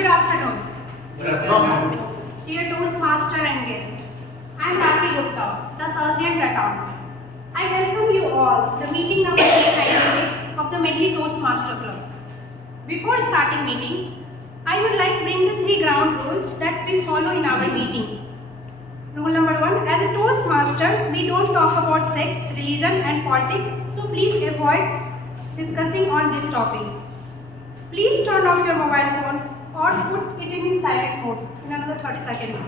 Good afternoon. Good afternoon. Dear Toastmaster and guest, I am Raki Gupta, the Sergeant at Arms. I welcome you all to meeting number 896 of the Medley Toastmaster Club. Before starting meeting, I would like to bring the 3 ground rules that we follow in our meeting. Rule number 1, as a Toastmaster, we don't talk about sex, religion and politics, so please avoid discussing on these topics. Please turn off your mobile phone or put it in silent mode in another 30 seconds.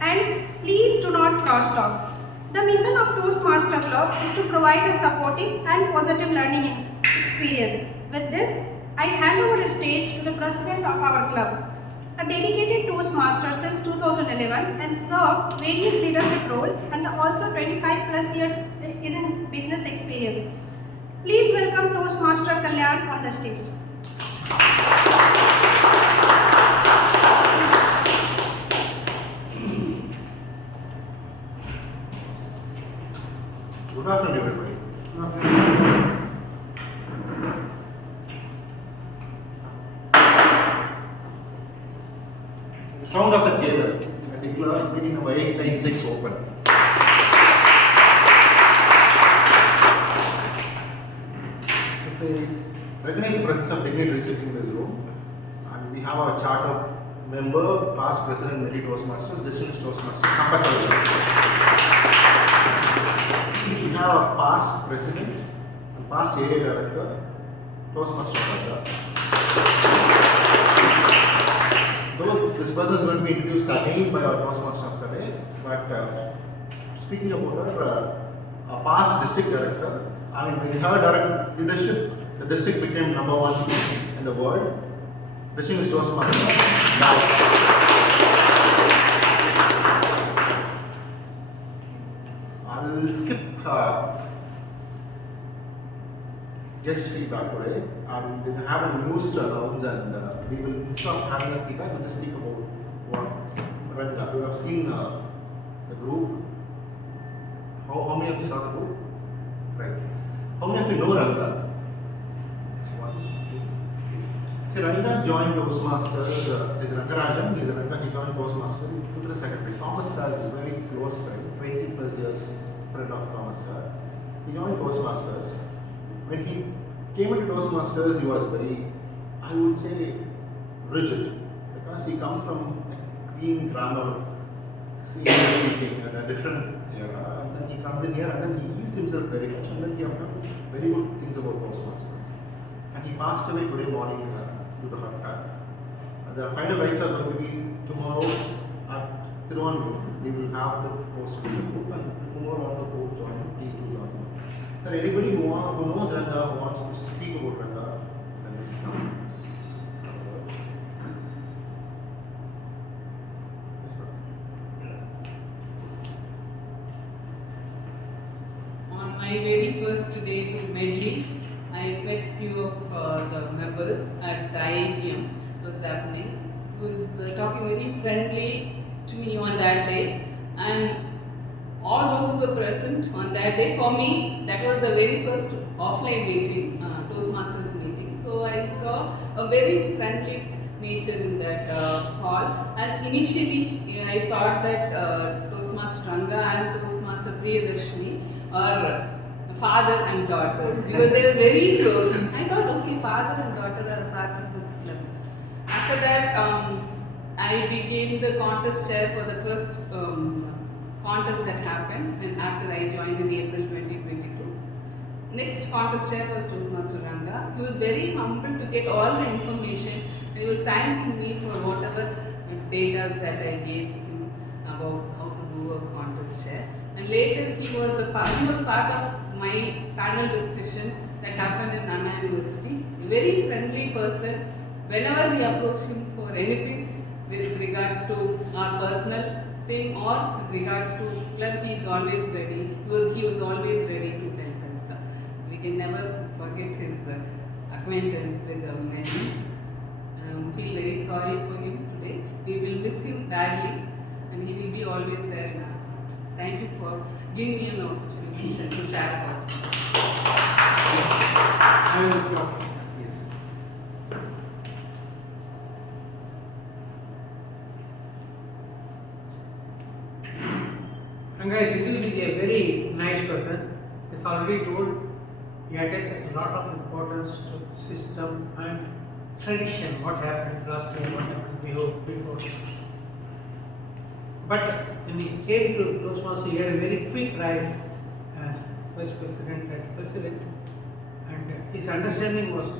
And please do not cross talk. The mission of Toastmaster Club is to provide a supportive and positive learning experience. With this, I hand over the stage to the president of our club, a dedicated Toastmaster since 2011 and served various leadership roles and also 25 plus years is in business experience. Please welcome Toastmaster Kalyan on the stage. Good afternoon, everybody. The sound of the gather. I declare meeting number 896 open. If we recognize the presence of dignitaries sitting in this room, and we have our charter member, past president, Medley Toastmasters, distinguished Toastmasters, Sampath. We have a past president and past area director, Toastmaster Ranga. Though this person is going to be introduced again by our Toastmaster of the day, but speaking about her, a past district director, I mean, with her direct leadership, the district became #1 in the world. Distinguished Toastmaster. I will skip guest feedback today, and we will have a news to announce, and we will, instead of having a feedback, we'll just speak about what Ranga. You have seen the group. How many of you saw the group? Right. How many of you know Ranga? 1, 2, 3. See, Ranga joined Toastmasters. Is Rangarajan? He joined Toastmasters. He put the secretary. Thomas has a very close friend, 20 plus years friend of Thomas. He joined Toastmasters. When he came into Toastmasters, he was very, I would say, rigid, because he comes from a clean grammar, speaking at a different era, and then he comes in here and then he eased himself very much, and then he have done very good things about Toastmasters. And he passed away today morning due to heart attack. The final rites are going to be tomorrow at Tiruvallur. We will have the post in the group, and tomorrow want to join him, please do join him. Sir, anybody who knows Ranga, who wants to speak about Ranga, then please come. On my very first day to Medley, I met few of the members at the IITM. It was happening. Who was talking very friendly to me on that day, and all those who were present on that day, for me, that was the very first offline meeting, Toastmasters meeting. So I saw a very friendly nature in that hall. And initially, I thought that Toastmaster Ranga and Toastmaster Priyadarshini are father and daughters, because they were very close. I thought, okay, father and daughter are part of this club. After that, I became the contest chair for the first contest that happened when after I joined in April 2022. Next contest chair was Toastmaster Ranga. He was very humble to get all the information. He was thanking me for whatever data that I gave him about how to do a contest chair. And later he was part of my panel discussion that happened in Anna University. A very friendly person. Whenever we approach him for anything with regards to our personal thing or with regards to club, he is always ready. He was always ready to help us. We can never forget his acquaintance with Medley. Feel very sorry for him today. We will miss him badly, and he will be always there in our heart. Thank you for giving me an opportunity to share about it. Yes. Ranga is individually a very nice person. He's already told he attaches a lot of importance to system and tradition, what happened last year, what happened before. But when he came to Toastmasters, he had a very quick rise as vice president and president, and his understanding was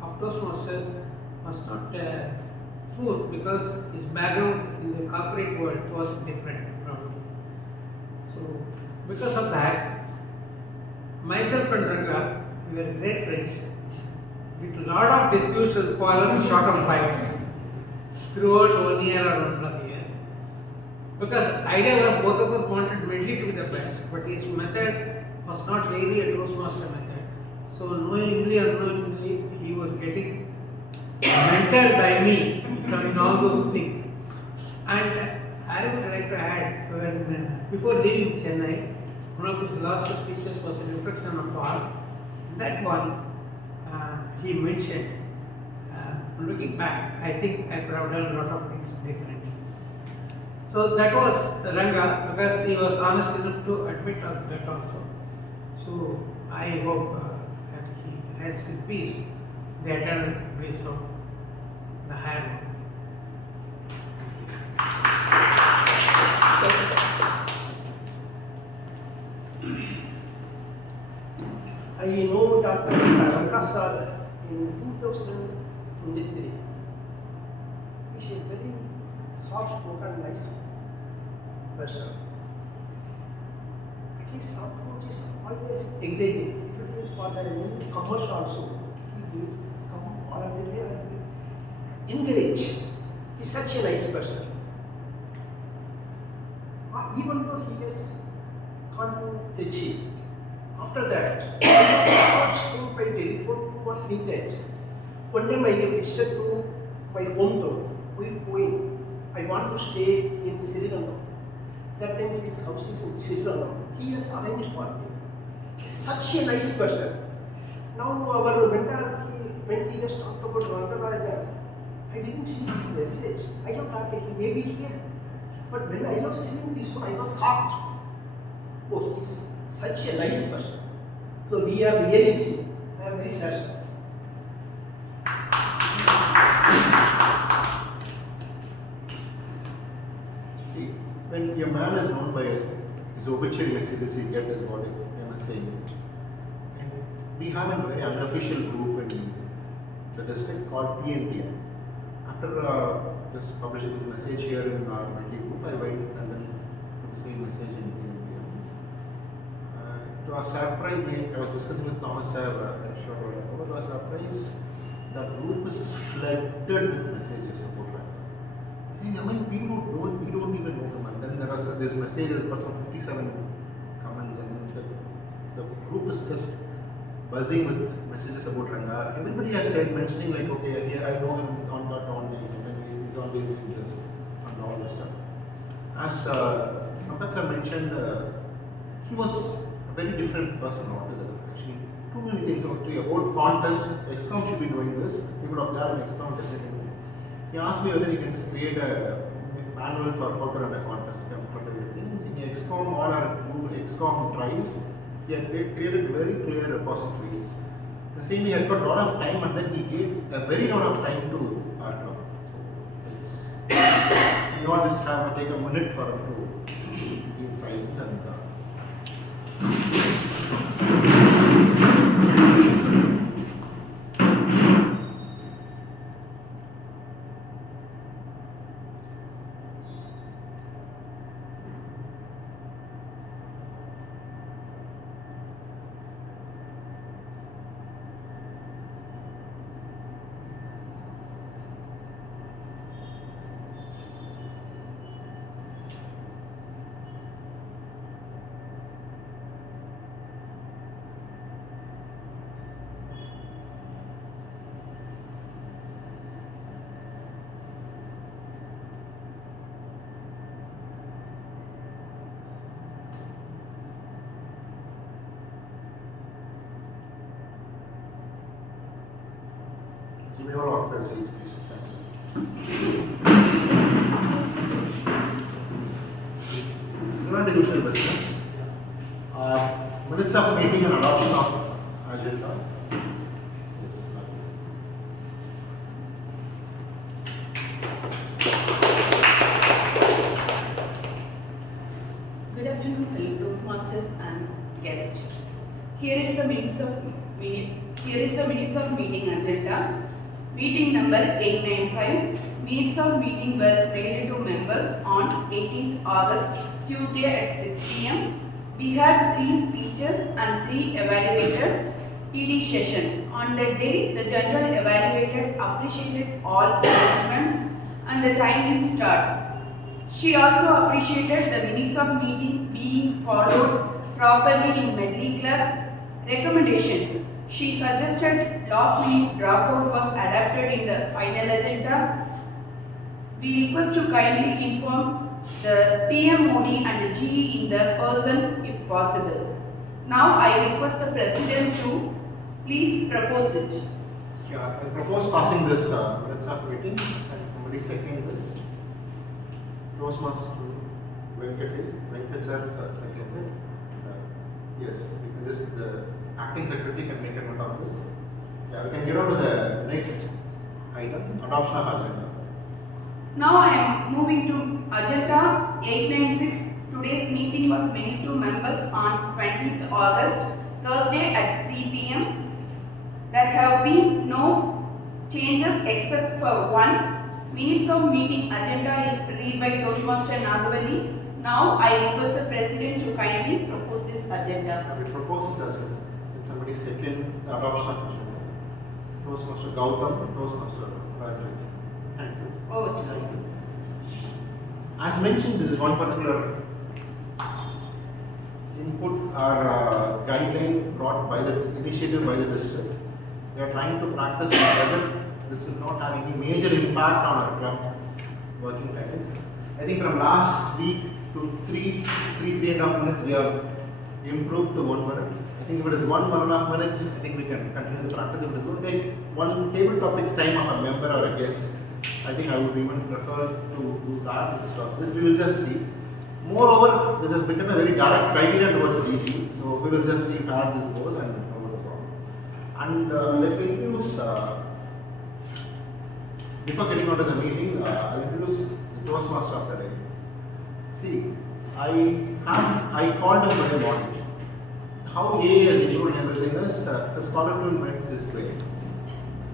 of Toastmasters was not smooth because his background in the corporate world was different probably. So because of that, myself and Ranga, we were great friends with a lot of disputes and quarrels, short of fights throughout 1 year or 1.5 years. Because idea was both of us wanted Medley to be the best, but his method was not really a Toastmaster method. So knowingly or unknowingly, he was getting mentored by me in all those things. And I would like to add, when before leaving Chennai, one of his last speeches was a reflection of art. In that one, he mentioned, looking back, I think I could have done a lot of things differently. So that was Ranga, because he was honest enough to admit of that also. So I hope that he rests in peace, the eternal bliss of the higher one. I know Dr. Ranga sir in 2023. He's a very soft-spoken, nice person. His soft is always engaging. If it is for the new commerce also, he will come voluntarily and encourage. He's such a nice person. Even though he has gone to Trichy, after that, I got him by telephone 2 or 3 times. One time I visited to my hometown, Queen. I want to stay in Sri Lanka. That time his house is in Sri Lanka. He has arranged for me. He's such a nice person. Now our mentor, when he has talked about Ranga, I didn't see his message. I have thought he may be here. But when I have seen this one, I was shocked. Oh, he's such a nice person. So we are really missing. I am very sad. See, when a man is known by his obituary messages, he gets his body, I must say. And we have a very unofficial group in the district called TNTM. After just publishing this message here in our Medley group, I went and then put the same message in TNTM. To our surprise, I was discussing with Thomas sir, to our surprise, the group is flooded with messages about that. I mean, people who we don't even know them. And then there was this message has got some 57 comments, and then the group is just buzzing with messages about Ranga. Everybody had said, mentioning like, okay, yeah, I know him on that on and he's always in this and all that stuff. As Sampath sir mentioned, he was a very different person altogether. Actually, too many things about contest. XCOM should be doing this. People up there in XCOM definitely. He asked me whether he can just create a manual for how to run a contest and everything. In XCOM, all our XCOM tribes, he had created very clear repositories. The same, he had got a lot of time, and then he gave a very lot of time to our club. So we all just have to take a minute for him to be inside and. So we all occupy the seats, please. Thank you. It's not the usual business. Minutes of meeting and adoption of agenda. Yes. Good afternoon, fellow Toastmasters and guests. Here is the minutes of meeting agenda. Meeting number 895. Minutes of meeting were mailed to members on 18th August, Tuesday at 6 p.m. We had 3 speeches and 3 evaluators TD session. On that day, the general evaluator appreciated all arrangements and the timely start. She also appreciated the minutes of meeting being followed properly in Medley Club. Recommendations. She suggested last minute dropout was adapted in the final agenda. We request to kindly inform the TMOD and the GE in the person if possible. Now I request the President to please propose it. Yeah, I propose passing this minutes of meeting. Can somebody second this? Toastmaster Venkat sir seconds it. Yes, we can just, the acting secretary can make a note of this. Yeah, we can get on to the next item, adoption of agenda. Now I am moving to agenda 896. Today's meeting was mailed to members on 20th August, Thursday at 3 p.m. There have been no changes except for one. Minutes of meeting agenda is read by Toastmaster Nagavalli. Now I request the President to kindly propose this agenda. We propose this agenda. Can somebody second the adoption of agenda? Toastmaster Gautam, Toastmaster Rajan. Thank you. Over to Thank you. you. As mentioned, this is one particular input or guideline brought by the initiative by the district. We are trying to practice whether this will not have any major impact on our club working times. I think from last week to three and a half minutes, we have improved to 1 minute. I think if it is 1.5 minutes, I think we can continue the practice. If it is going to take one table topic's time of a member or a guest, I think I would even prefer to do that instead of this. We will just see. Moreover, this has become a very direct criteria towards DG, so we will just see how this goes and how it goes. And let me introduce, before getting on to the meeting, I'll introduce the Toastmaster of the day. See, I called him today morning. How A has improved everything is, the scholar tune went this way.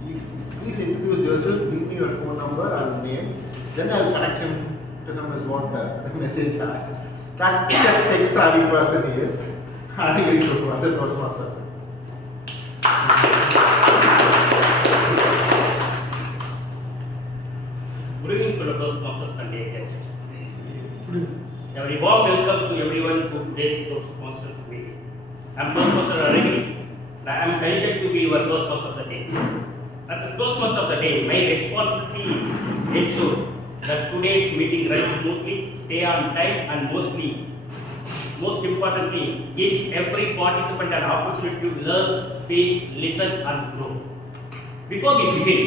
If please introduce yourself, give me your phone number and name, then I'll connect him to him as what the message has. That tech savvy person he is. I think it was one of the Toastmaster. Good evening, fellow Toastmasters and dear guests. A very warm welcome to everyone to today's Toastmasters meeting. I am Toastmaster Aragini and I am delighted to be your Toastmaster of the day. As a Toastmaster of the day, my responsibility is to ensure that today's meeting runs smoothly, stay on time, and most importantly, gives every participant an opportunity to learn, speak, listen, and grow. Before we begin,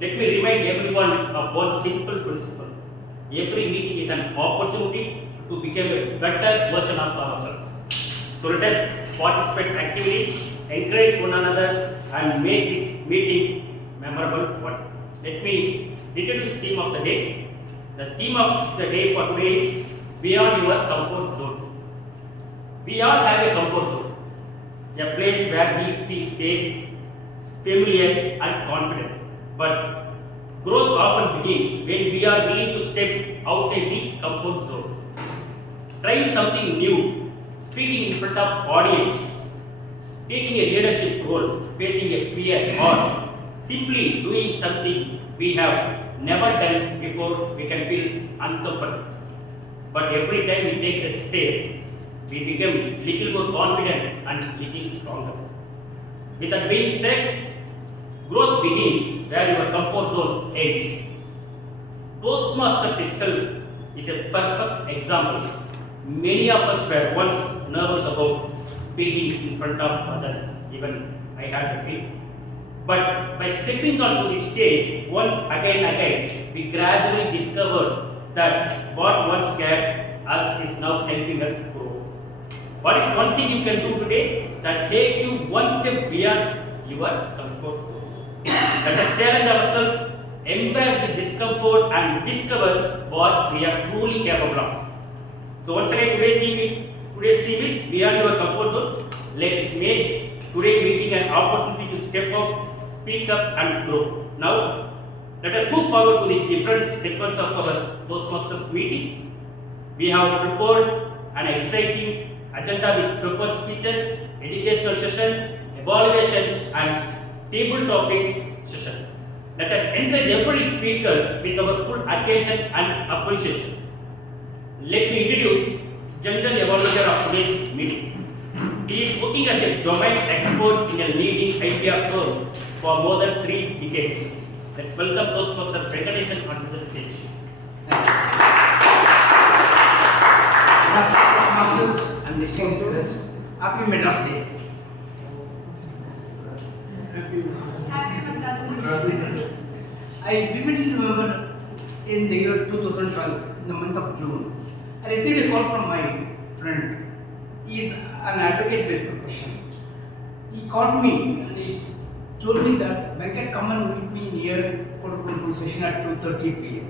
let me remind everyone of one simple principle. Every meeting is an opportunity to become a better version of ourselves. So let us participate actively, encourage one another, and make this meeting memorable one. Let me introduce the theme of the day. The theme of the day for today is Beyond Your Comfort Zone. We all have a comfort zone, a place where we feel safe, familiar, and confident. But growth often begins when we are willing to step outside the comfort zone. Trying something new, speaking in front of audience, taking a leadership role, facing a fear, or simply doing something we have never done before, we can feel uncomfortable. But every time we take the step, we become little more confident and little stronger. With that being said, growth begins where your comfort zone ends. Toastmasters itself is a perfect example. Many of us were once nervous about speaking in front of others, even I had the fear. But by stepping onto the stage once again, we gradually discovered that what once scared us is now helping us grow. What is one thing you can do today that takes you one step beyond your comfort zone? Let us challenge ourselves, embrace the discomfort and discover what we are truly capable of. So once again, today's theme is beyond your comfort zone. Let's make today's meeting an opportunity to step up, speak up and grow. Now, let us move forward to the different segments of our Toastmasters meeting. We have prepared an exciting agenda with prepared speeches, educational session, evaluation and table topics session. Let us encourage every speaker with our full attention and appreciation. Let me introduce General Evaluator of today's meeting. He is working as a domain expert in a leading IPR firm for more than 3 decades. Let's welcome Toastmaster Venkatesan onto the stage. Toastmasters and distinguished guests, happy Medley Day. I vividly remember in the year 2012, in the month of June, I received a call from my friend. He is an advocate by profession. He called me and he told me that Venkat, come and meet me near Kodapur session at 2:30 p.m.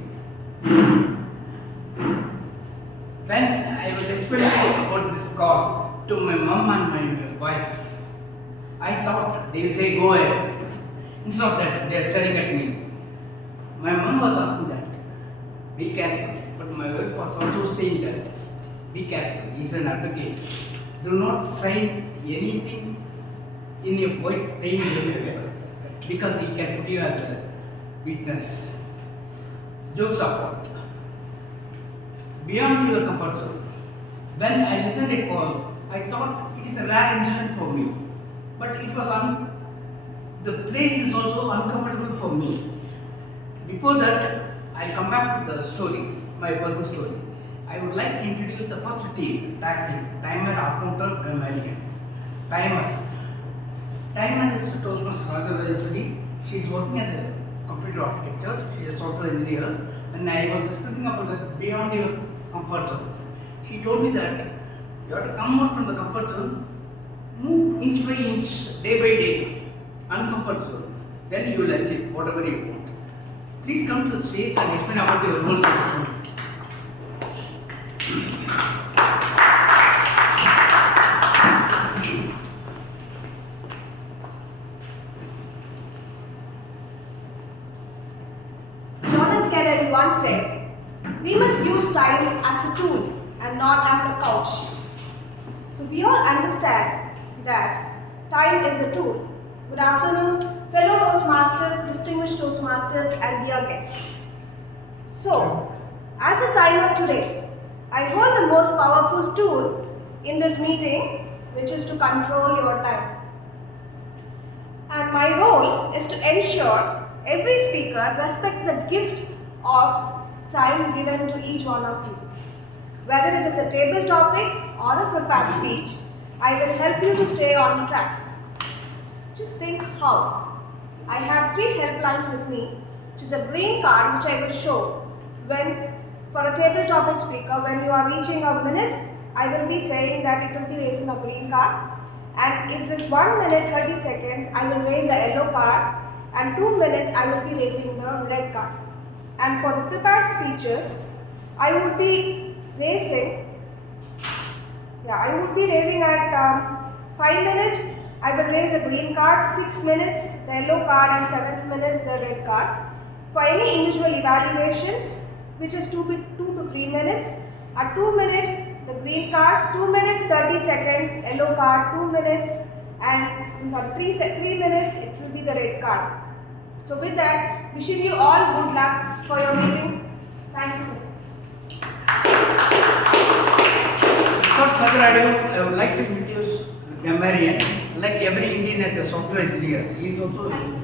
When I was explaining about this call to my mom and my wife, I thought they will say go ahead. Instead of that, they are staring at me. My mom was asking that, be careful. But my wife was also saying that, be careful, he is an advocate. Do not sign anything in a white plain paper because he can put you as a witness. Jokes apart. Beyond your comfort zone. When I listened to a call, I thought it is a rare incident for me. But it was the place is also uncomfortable for me. Before that, I'll come back to the story, my personal story. I would like to introduce the first team, tag team, Timer, Accountant, Grammarian. Timer is Toastmasters Rajeshwari. She is working as a computer architecture. She is a software engineer. And I was discussing about that beyond your comfort zone. She told me that you have to come out from the comfort zone, move inch by inch, day by day, uncomfort zone. Then you will achieve whatever you want. Please come to the stage and explain about your roles of the John F. Kennedy once said, we must use time as a tool and not as a couch. So we all understand that time is a tool. Good afternoon, fellow Toastmasters, distinguished Toastmasters and dear guests. So, as a timer today, I hold the most powerful tool in this meeting, which is to control your time. And my role is to ensure every speaker respects the gift of time given to each one of you. Whether it is a table topic or a prepared speech, I will help you to stay on track. Just think how. I have 3 helplines with me, which is a green card which I will show when, for a table topic speaker, when you are reaching a minute, I will be saying that it will be raising a green card. And if it is 1 minute 30 seconds, I will raise a yellow card, and 2 minutes I will be raising the red card. And for the prepared speeches, I would be raising at 5 minutes, I will raise a green card, 6 minutes the yellow card, and 7th minute the red card. For any individual evaluations, which is 2 to 3 minutes, at 2 minutes the green card, 2 minutes 30 seconds yellow card, 2 minutes and 3 minutes it will be the red card. So with that, wishing you all good luck for your meeting. Thank you. Without further ado, I would like to introduce Grammarian. Like every Indian has a software engineer, he is also accountant,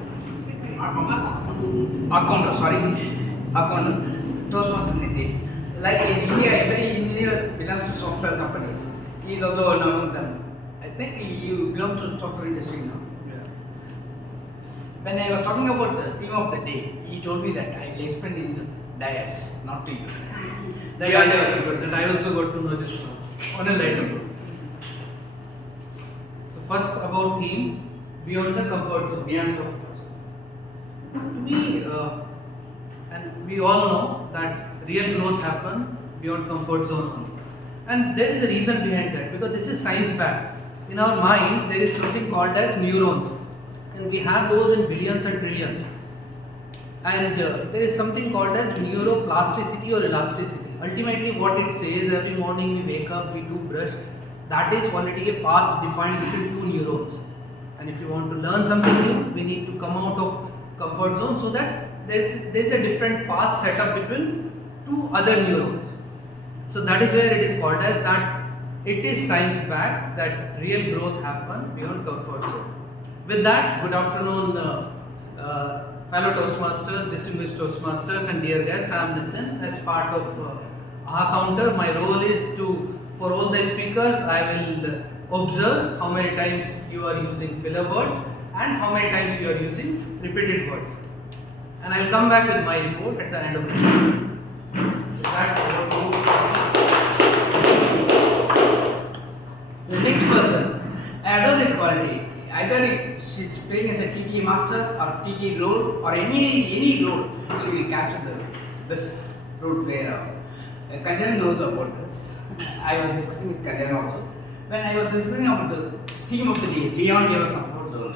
Toastmaster Nitin. Like in India, every engineer belongs to software companies. He is also one among them. I think you belong to the software industry now. When I was talking about the theme of the day, he told me that I will explain in the dais, not to you. That I also got to know this on a lighter note. first about theme, beyond the comfort zone. Beyond comfort zone. To me, and we all know that real growth happens beyond comfort zone only. And there is a reason behind that, because this is science backed. In our mind, there is something called as neurons, and we have those in billions and trillions. And there is something called as neuroplasticity or elasticity. Ultimately, what it says, every morning we wake up, we do brush, that is already a path defined between two neurons. And if you want to learn something new, we need to come out of comfort zone, so that there is a different path set up between two other neurons. So that is where it is called as that it is science backed, that real growth happens beyond comfort zone. With that, good afternoon, fellow Toastmasters, distinguished Toastmasters, and dear guests. I am Nitin. As part of our counter, my role is to, for all the speakers, I will observe how many times you are using filler words and how many times you are using repeated words. And I will come back with my report at the end of the meeting. With that, over to you. The next person, I adore this quality. Either she's playing as a TT master or TT role or any role, she will capture the best role player. Kanjan knows about this. I was discussing with Kanjan also. When I was discussing about the theme of the day, beyond your comfort zone,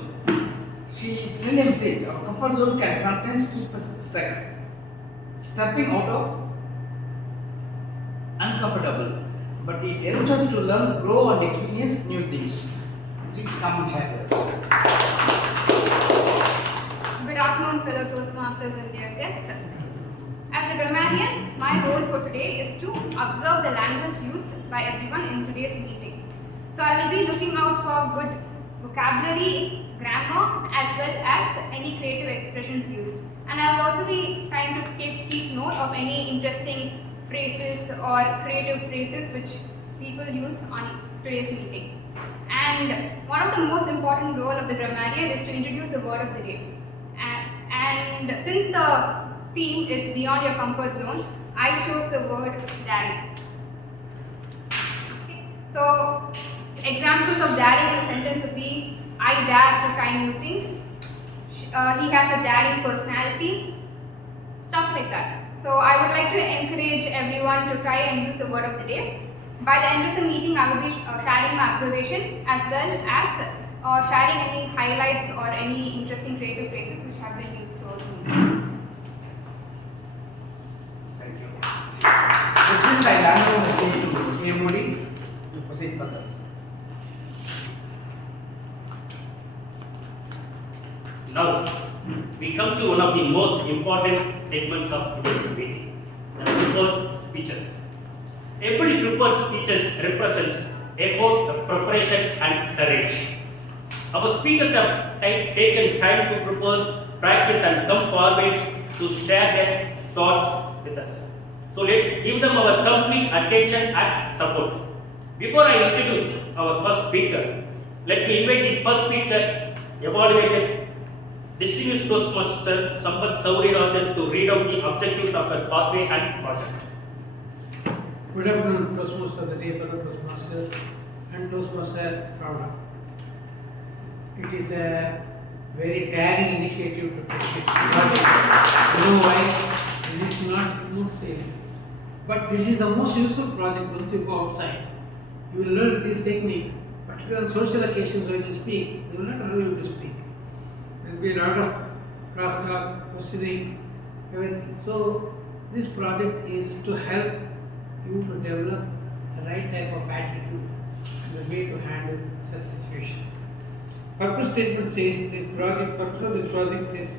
she sent a message. Our comfort zone can sometimes keep us stuck, stepping out of uncomfortable, but it helps us to learn, grow, and experience new things. Please come and share with us. Good afternoon, fellow Toastmasters and dear guests. As a grammarian, my role for today is to observe the language used by everyone in today's meeting. So I will be looking out for good vocabulary, grammar, as well as any creative expressions used. And I will also be trying to keep note of any interesting phrases or creative phrases which people use on today's meeting. And one of the most important role of the grammarian is to introduce the word of the day. And since the theme is beyond your comfort zone, I chose the word daring. Okay. So examples of daring in a sentence would be, I dare to try new things. He has a daring personality. Stuff like that. So I would like to encourage everyone to try and use the word of the day. By the end of the meeting, I will be sharing my observations as well as sharing any highlights or any interesting creative phrases which have been used throughout the meeting. Thank you. With this, I hand over the stage to A. Modi to proceed further. Now, we come to one of the most important segments of today's meeting, the prepared speeches. Every prepared speeches represents effort, preparation, and courage. Our speakers have taken time to prepare, practice, and come forward to share their thoughts with us. So let's give them our complete attention and support. Before I introduce our first speaker, let me invite the first speaker, evaluated distinguished Toastmaster Sampath Saurirajan, to read out the objectives of her pathway and project. Good afternoon, Toastmasters of the day, fellow Toastmasters and Toastmaster Proud. It is a very daring initiative to take this project. You know why? This is not smooth sailing. But this is the most useful project once you go outside. You will learn this technique, particularly on social occasions when you speak, they will not allow you to speak. There will be a lot of crosstalk, questioning, everything. So this project is to help you to develop the right type of attitude and the way to handle such situation. Purpose statement says purpose of this project is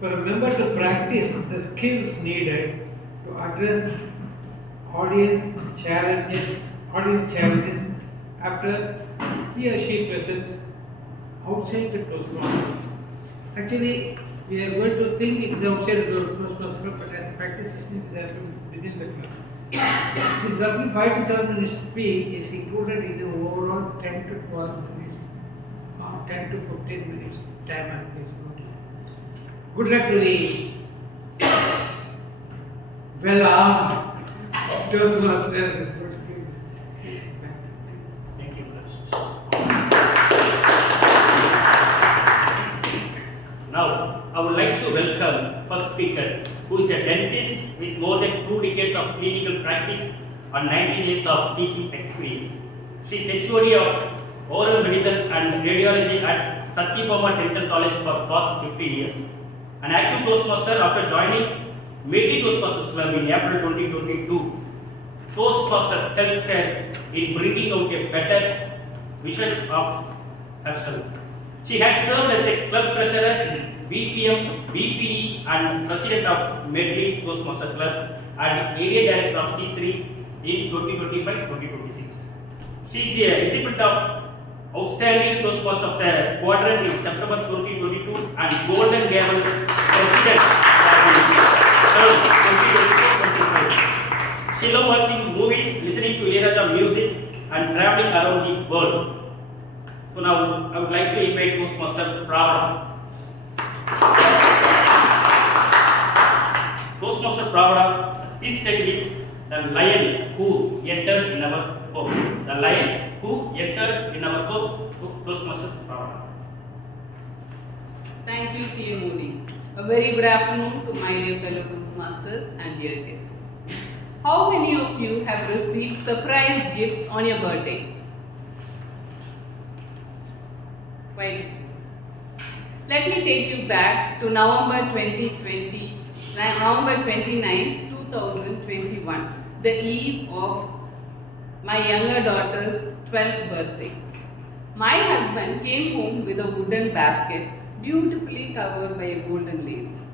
for a member to practice the skills needed to address audience challenges after he or she presents outside the Toastmasters. Actually, we are going to think it is outside the Toastmasters group, but as practice session it is happening within the club. This roughly 5 to 7 minutes speech is included in the overall 10 to 12 minutes or 10 to 15 minutes time and place. Good luck to the well armed Toastmasters. Thank you. Now, I would like to welcome first speaker, who is a dentist with more than 2 decades of clinical practice and 19 years of teaching experience. She is HOD of Oral Medicine and Radiology at Satyabama Dental College for past 50 years. An active Toastmaster after joining Medley Toastmasters Club in April 2022. Toastmasters helps her in bringing out a better vision of herself. She had served as a club treasurer, BPM, BPE and president of Medley Toastmasters Club and area director of C3 in 2025-2026. She is a recipient of Outstanding Toastmaster of the Quadrant in September 2022 and Golden Gavel President in 2024-25. She loves watching movies, listening to Ilaiyaraaja music and traveling around the world. So now I would like to invite Toastmaster Pravada. Toastmaster Pravada, speech title is The Lion Who Entered in Our Home. The Lion Who Entered in Our Home. Toastmasters Pravada. Thank you, T. Modi. A very good afternoon to my dear fellow Toastmasters and dear guests. How many of you have received surprise gifts on your birthday? Quite. Let me take you back to November 29, 2021, the eve of my younger daughter's 12th birthday. My husband came home with a wooden basket beautifully covered by a golden lace.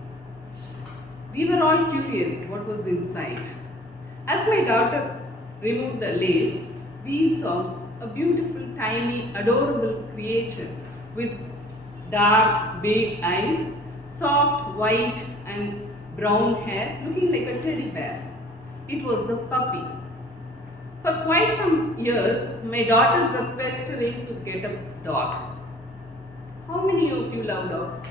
We were all curious what was inside. As my daughter removed the lace, we saw a beautiful, tiny, adorable creature with dark, big eyes, soft white and brown hair, looking like a teddy bear. It was a puppy. For quite some years, my daughters were pestering to get a dog. How many of you love dogs?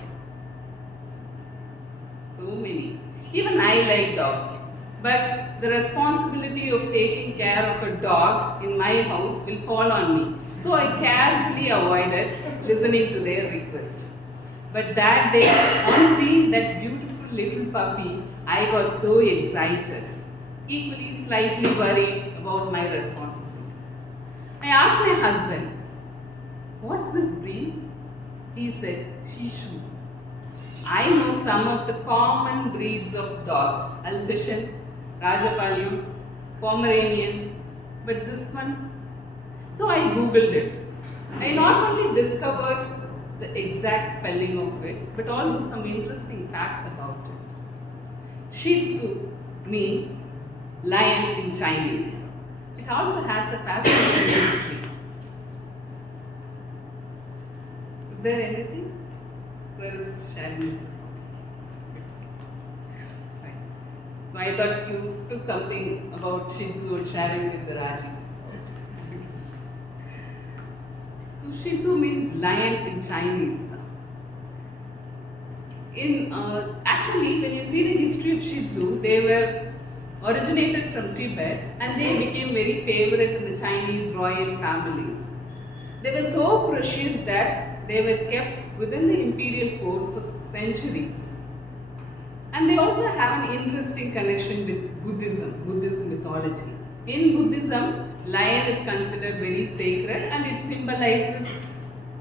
So many. Even I like dogs. But the responsibility of taking care of a dog in my house will fall on me. So I carefully avoided listening to their request. But that day, on seeing that beautiful little puppy, I got so excited, equally slightly worried about my responsibility. I asked my husband, "What's this breed?" He said, "Shih Tzu." I know some of the common breeds of dogs, Alsatian, Rajapaliyam, Pomeranian, but this one. So I googled it. I not only discovered the exact spelling of it, but also some interesting facts about it. Shih Tzu means lion in Chinese. It also has a fascinating history. Is there anything? Sir is sharing. Fine. So I thought you took something about Shih Tzu and sharing with the Raji. So Shih Tzu means lion in Chinese. Actually, when you see the history of Shih Tzu, they were originated from Tibet and they became very favorite in the Chinese royal families. They were so precious that they were kept within the imperial court for centuries. And they also have an interesting connection with Buddhist mythology. In Buddhism, lion is considered very sacred and it symbolizes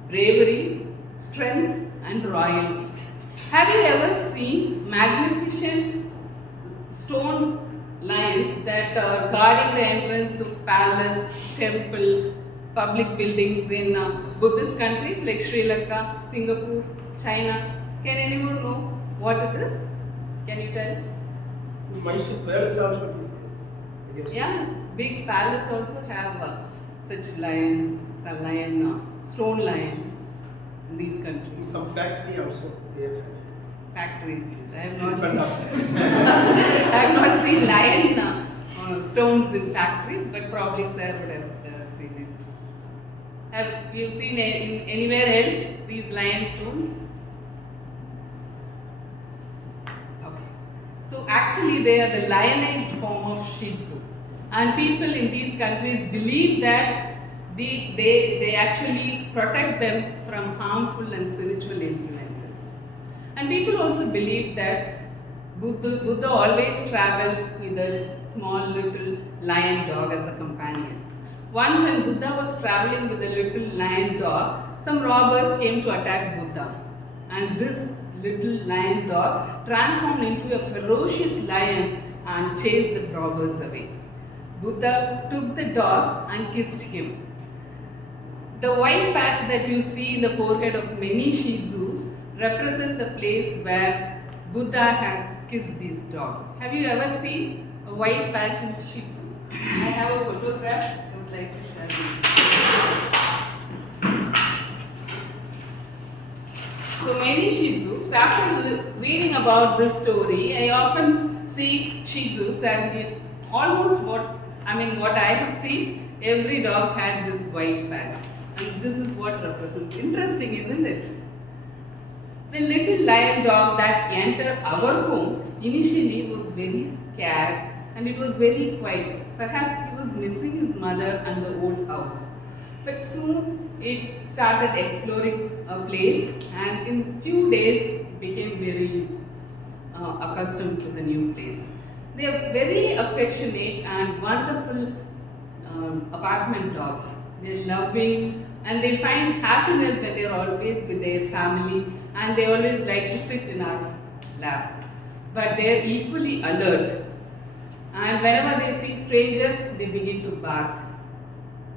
bravery, strength and royalty. Have you ever seen magnificent stone lions that are guarding the entrance of palace, temple, public buildings in Buddhist countries like Sri Lanka, Singapore, China? Can anyone know what it is? Can you tell? Mysore Palace also is there. Yes. Yes, big palace also have such lions, stone lions in these countries. Some factory also there. Factories. I have not seen. I have not seen lion stones in factories, but probably sir would have seen it. Have you seen anywhere else these lion stones? Okay. So actually they are the lionized form of Shih Tzu. And people in these countries believe that they actually protect them from harmful and spiritual influences. And people also believe that Buddha always traveled with a small little lion dog as a companion. Once when Buddha was traveling with a little lion dog, some robbers came to attack Buddha. And this little lion dog transformed into a ferocious lion and chased the robbers away. Buddha took the dog and kissed him. The white patch that you see in the forehead of many Shih Tzus represents the place where Buddha had kissed this dog. Have you ever seen a white patch in Shih Tzu? I have a photograph I would like to share with you. So many Shih Tzus, after reading about this story, I often see Shih Tzus and almost what I have seen, every dog had this white patch. And this is what represents. Interesting, isn't it? The little lion dog that entered our home initially was very scared and it was very quiet. Perhaps he was missing his mother and the old house. But soon it started exploring a place and in few days it became very accustomed to the new place. They are very affectionate and wonderful apartment dogs. They are loving and they find happiness when they are always with their family and they always like to sit in our lap. But they are equally alert and whenever they see strangers, they begin to bark.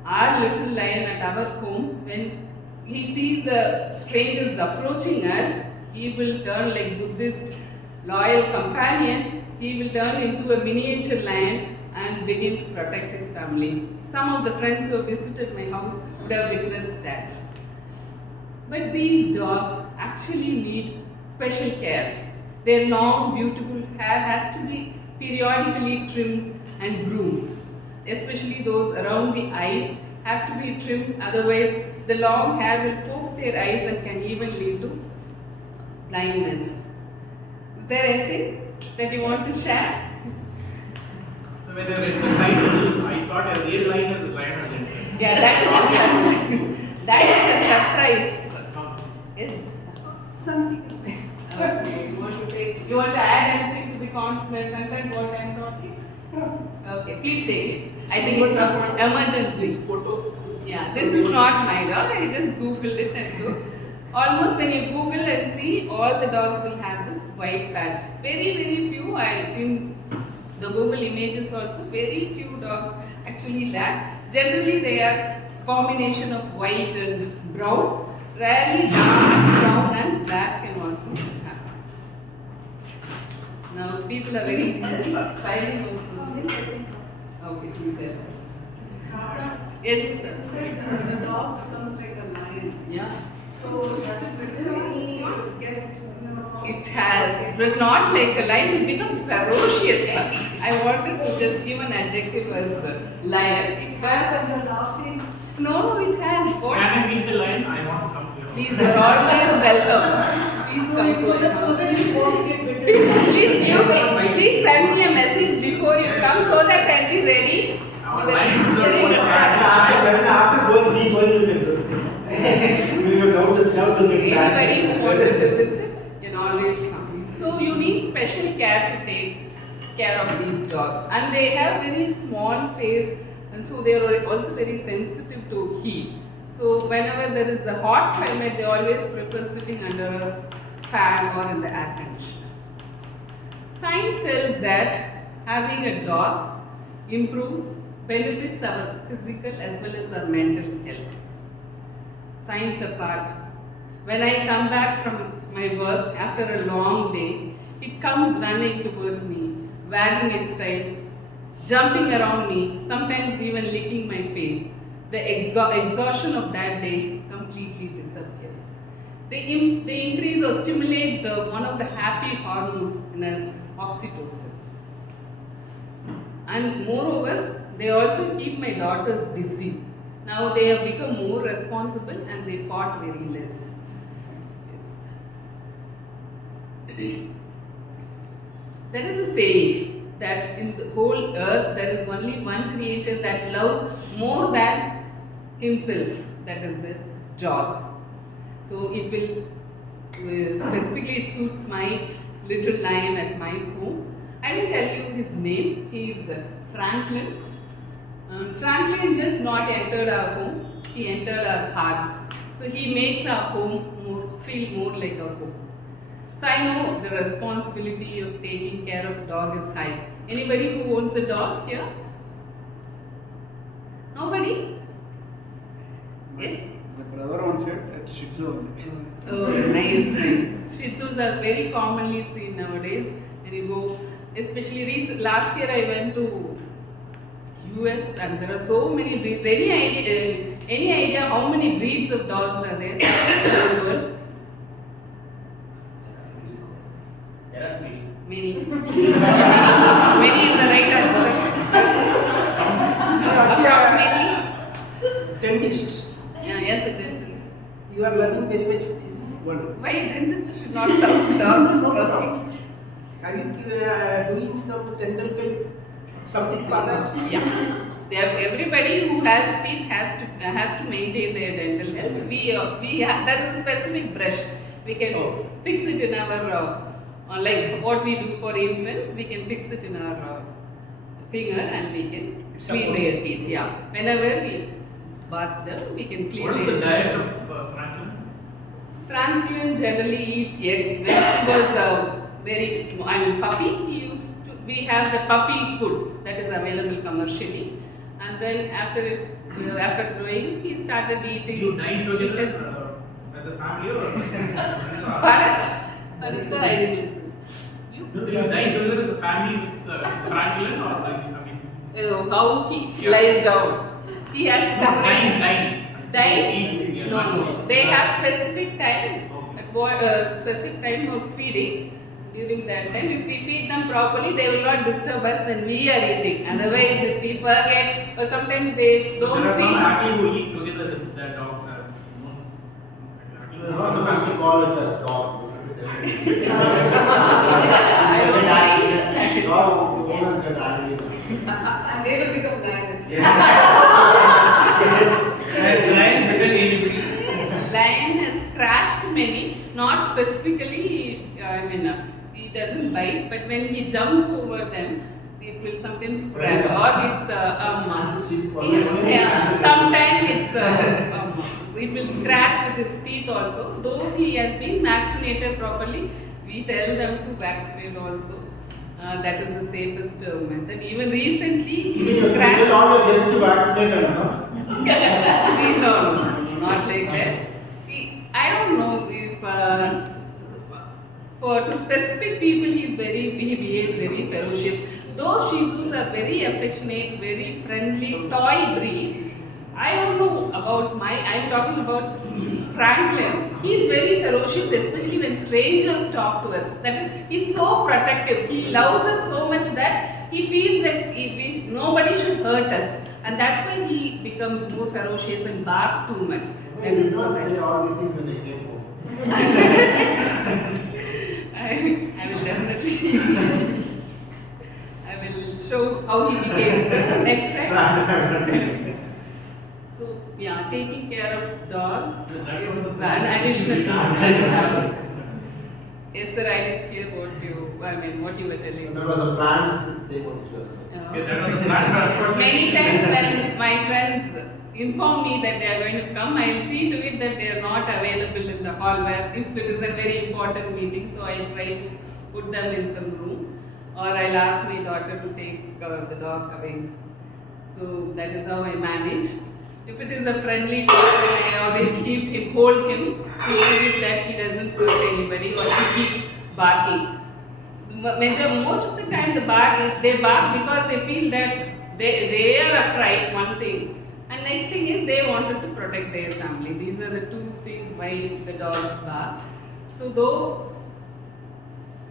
Our little lion at our home, when he sees the strangers approaching us, he will turn like Buddhist loyal companion, he will turn into a miniature lion and begin to protect his family. Some of the friends who have visited my house would have witnessed that. But these dogs actually need special care. Their long, beautiful hair has to be periodically trimmed and groomed. Especially those around the eyes have to be trimmed, otherwise the long hair will poke their eyes and can even lead to blindness. Is there anything that you want to share? When I read the title, I thought a real lion is a lion of entrance. Yeah, that is a surprise. Yes. Something is there. Okay, you want to add anything to the content what I am talking? Okay, please take it. I think it's an emergency. This photo. Yeah, this is not my dog. I just googled it and so almost when you Google and see, all the dogs will have this white patch. Very few. In the Google images also, very few dogs actually lack. Generally, they are combination of white and brown. Rarely dark brown and black can also happen. Now people are very finding also. Okay, please. Yes. The dog becomes like a lion. Yeah. So does it become any guest? It has, but not like a lion, it becomes ferocious. I wanted to just give an adjective as lion. It has And you're laughing. no, it has. Can What? I meet the lion? I want to come to your These are always welcome. Please come to So my house. that you won't get bitten. Please send me a message before you come so that I'll be ready. lions don't With want to After going, we going to get this. We were down to scout to get back. Anybody who wanted to visit can always come. So you need special care to take care of these dogs, and they have very small face, and so they are also very sensitive to heat. So whenever there is a hot climate, they always prefer sitting under a fan or in the air conditioner. Science tells that having a dog benefits our physical as well as our mental health. Science apart, when I come back from my work after a long day, it comes running towards me, wagging its tail, jumping around me, sometimes even licking my face. The exhaustion of that day completely disappears. They increase or stimulate one of the happy hormone known as oxytocin. And moreover, they also keep my daughters busy. Now they have become more responsible and they fought very less. Yes. There is a saying that in the whole earth there is only one creature that loves more than himself, that is the dog. So it will Specifically, it suits my little lion at my home. I will tell you his name. He is Franklin. Franklin just not entered our home, he entered our hearts. So he makes our home feel more like a home. So I know the responsibility of taking care of dog is high. Anybody who owns a dog here? Nobody? Yes? My brother owns it at Shih Tzu. Oh, nice. Shih Tzus are very commonly seen nowadays. When you go, especially last year I went to US and there are so many breeds. Any idea how many breeds of dogs are there in the world? There are many. Many. Many is the right answer. Approximately. Dentist. Yeah, yes, it is. You are learning very much this word. Why dentists should not talk to dogs? Okay. Are you doing some dental care? Something for that? Yeah. Everybody who has teeth has to maintain their dental health. There is a specific brush. We can fix it in our like what we do for infants. We can fix it in our finger and we can clean their teeth. Yeah. Whenever we bath them, we can clean. What is the diet of Franklin? Franklin generally eats eggs. When he was very small, puppy, we have the puppy food that is available commercially. And then after growing, he started eating. You dine together as a family or? Pardon, sir, I didn't listen. You dine together as a family with Franklin or how he lies down. He has a separate dine. No. They have specific time. Specific time of feeding. During that time, if we feed them properly, they will not disturb us when we are eating. Otherwise, if we forget, or sometimes they don't There are some feed. actually who eat together with their dogs. You're not supposed to call it as dog. I don't mind. Dog owners get angry. And they will become lions. Has lion bitten anybody? Lion has scratched many, not specifically, he doesn't bite, but when he jumps over them, it will sometimes scratch or it's sometimes it's it will scratch with his teeth also. Though he has been vaccinated properly, we tell them to vaccinate also. That is the safest method. Even recently, he scratched. You all your guests to vaccinate, no? No, not like that. I don't know if to specific people he behaves very ferocious. Those Shih Tzus are very affectionate, very friendly, toy breed. I don't know about I'm talking about Franklin. He is very ferocious, especially when strangers talk to us. He's so protective. He loves us so much that he feels that nobody should hurt us. And that's why he becomes more ferocious and bark too much. He did not say all these things when he came home. I will definitely. I will show how he behaves next time. So yeah, taking care of dogs is an additional. Yes, sir. I didn't hear what you were telling. That was a planned thing what you were saying. That was a plan. Many times when my friends inform me that they are going to come, I will see to it that they are not available in the hall where if it is a very important meeting, so I try to put them in some room or I'll ask my daughter to take the dog away. So that is how I manage. If it is a friendly dog, I always hold him, see that he doesn't hurt anybody or he keeps barking. Most of the time they bark because they feel that they are afraid, one thing. And next thing is they wanted to protect their family. These are the two things why the dogs bark. So though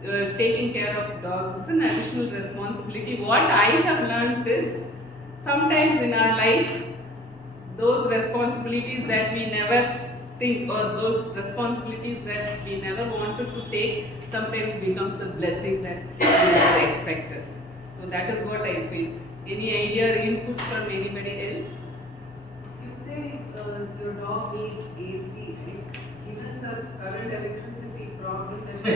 taking care of dogs is an additional responsibility, what I have learned is sometimes in our life, those responsibilities that we never think or those responsibilities that we never wanted to take sometimes becomes a blessing that we never expected. So that is what I feel. Any idea or input from anybody else? You say your dog needs AC, right? Given the current electricity dog session. Do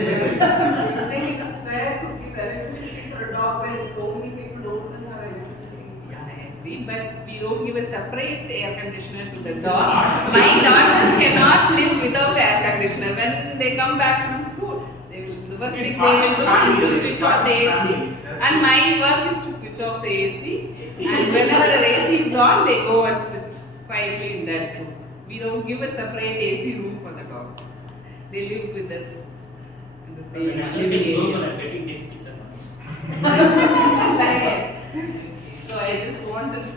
you think it is fair to give electricity for a dog when so many people don't even have electricity? Yeah, I agree, but we don't give a separate air conditioner to the dogs. My daughters cannot live without air conditioner. When they come back from school, the first thing they will do is to switch off the AC. And my work is to switch off the AC. And whenever the AC is on, they go and sit quietly in that room. We don't give a separate AC room for the dogs. They live with us in the same living area. I'm getting this picture. Like it. So I just wanted to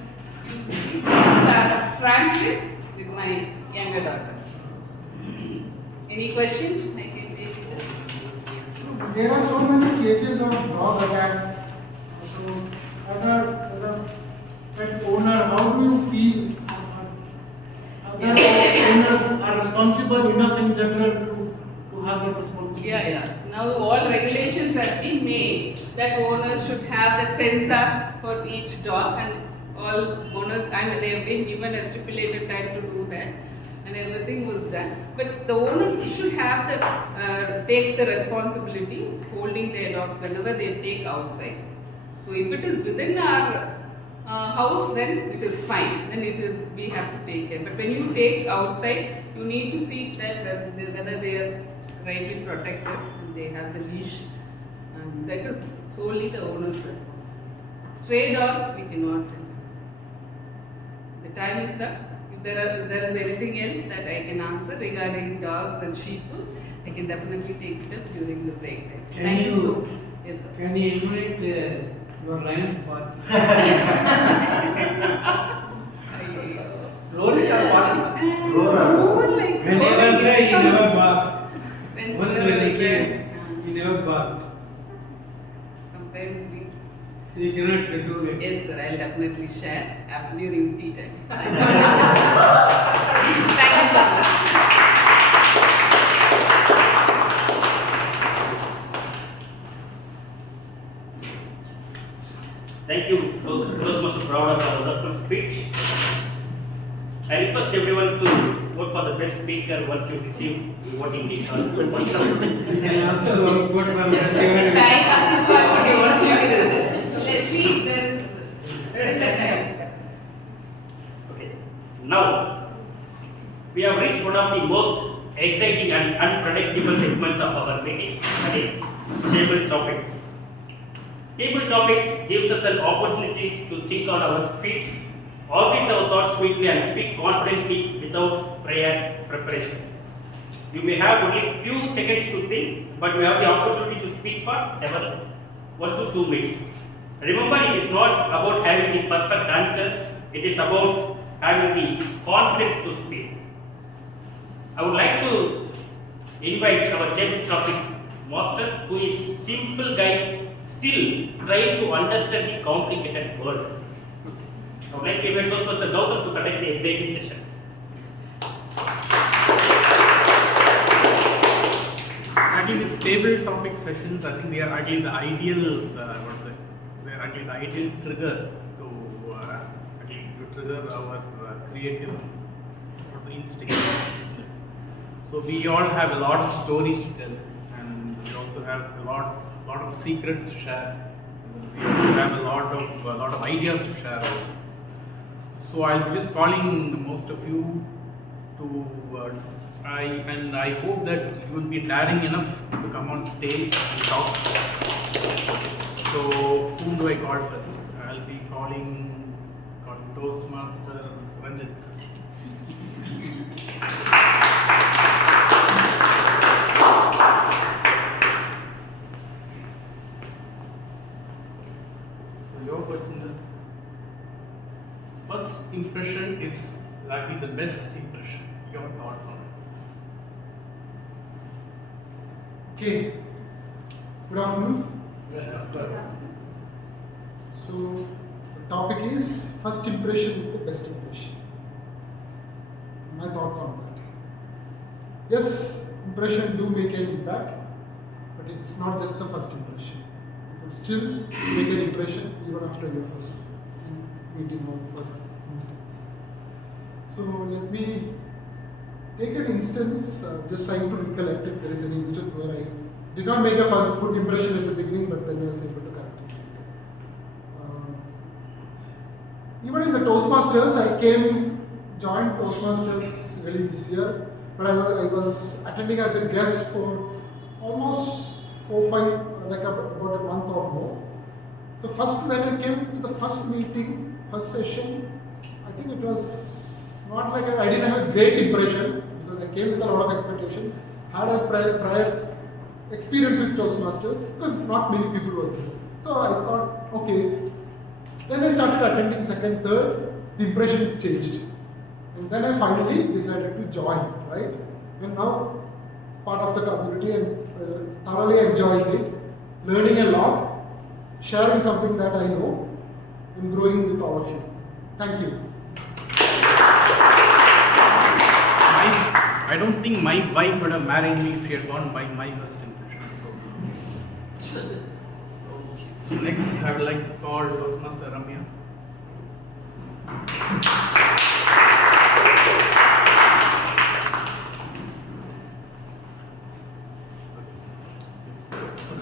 start frankly with my younger daughter. Any questions? I can take it. There are so many cases of dog attacks. So, as a pet owner, how do you feel? Other owners are responsible enough in general to have that responsibility. Yeah. Now all regulations have been made that owners should have the sensor for each dog, and all owners, they have been given a stipulated time to do that, and everything was done. But the owners should have the take the responsibility of holding their dogs whenever they take outside. So if it is within our house, then it is fine. Then we have to take care. But when you take outside, you need to see that whether they are rightly protected and they have the leash. And that is solely the owner's responsibility. Stray dogs, we cannot. The time is up. If there is anything else that I can answer regarding dogs and shih tzus, I can definitely take it up during the break time. Thank you so much. Yes, sir. Can you enumerate your lion's part? Roaring or barking? More like Whenever he never barked. when Once sir when he was came, he never barked. Sometimes we. So you cannot do it. Yes, sir, I'll definitely share after during tea time. Thank you so much. Thank you, Toastmasters Proud for a wonderful speech. I request everyone to vote for the best speaker once you receive the voting details. You can also vote for the festival. Let's see then. Okay. Now, we have reached one of the most exciting and unpredictable segments of our meeting, that is table topics. Table topics gives us an opportunity to think on our feet, organize our thoughts quickly and speak confidently without prior preparation. You may have only few seconds to think, but you have the opportunity to speak for several 1 to 2 minutes. Remember, it is not about having the perfect answer, it is about having the confidence to speak. I would like to invite our table topic master, who is simple guy, still trying to understand the complicated world. I would like to invite Toastmaster Gautam to conduct the exciting session. Actually, these table topic sessions, I think they are actually the ideal, they are actually the ideal trigger to trigger our creative instinct. So we all have a lot of stories to tell, and we also have a lot of secrets to share. We also have a lot of ideas to share also. So I'll be just calling most of you to I hope that you will be daring enough to come on stage and talk. So whom do I call first? I'll be calling Toastmaster Ranjit. So your question is, first impression is likely the best impression. Your thoughts on it? Okay. Good afternoon. Yeah. So the topic is first impression is the best impression. My thoughts on that. Yes, impression do make an impact, but it's not just the first impression. You could still make an impression even after your first meeting or first instance. So let me take an instance, just trying to recollect if there is any instance where I did not make a first good impression at the beginning, but then I was able to correct it. Even in the Toastmasters, I joined Toastmasters early this year, but I was attending as a guest for almost 4-5, like about a month or more. So first, when I came to the first meeting, first session, I think it was not like I didn't have a great impression because I came with a lot of expectation. Had a prior experience with Toastmasters because not many people were there. So I thought, okay. Then I started attending second, third. The impression changed, and then I finally decided to join. Right, and now part of the community and thoroughly enjoying it, learning a lot, sharing something that I know, and growing with all of you. Thank you. I don't think my wife would have married me if she had gone by my first impression. So next I would like to call Toastmaster Ramya. So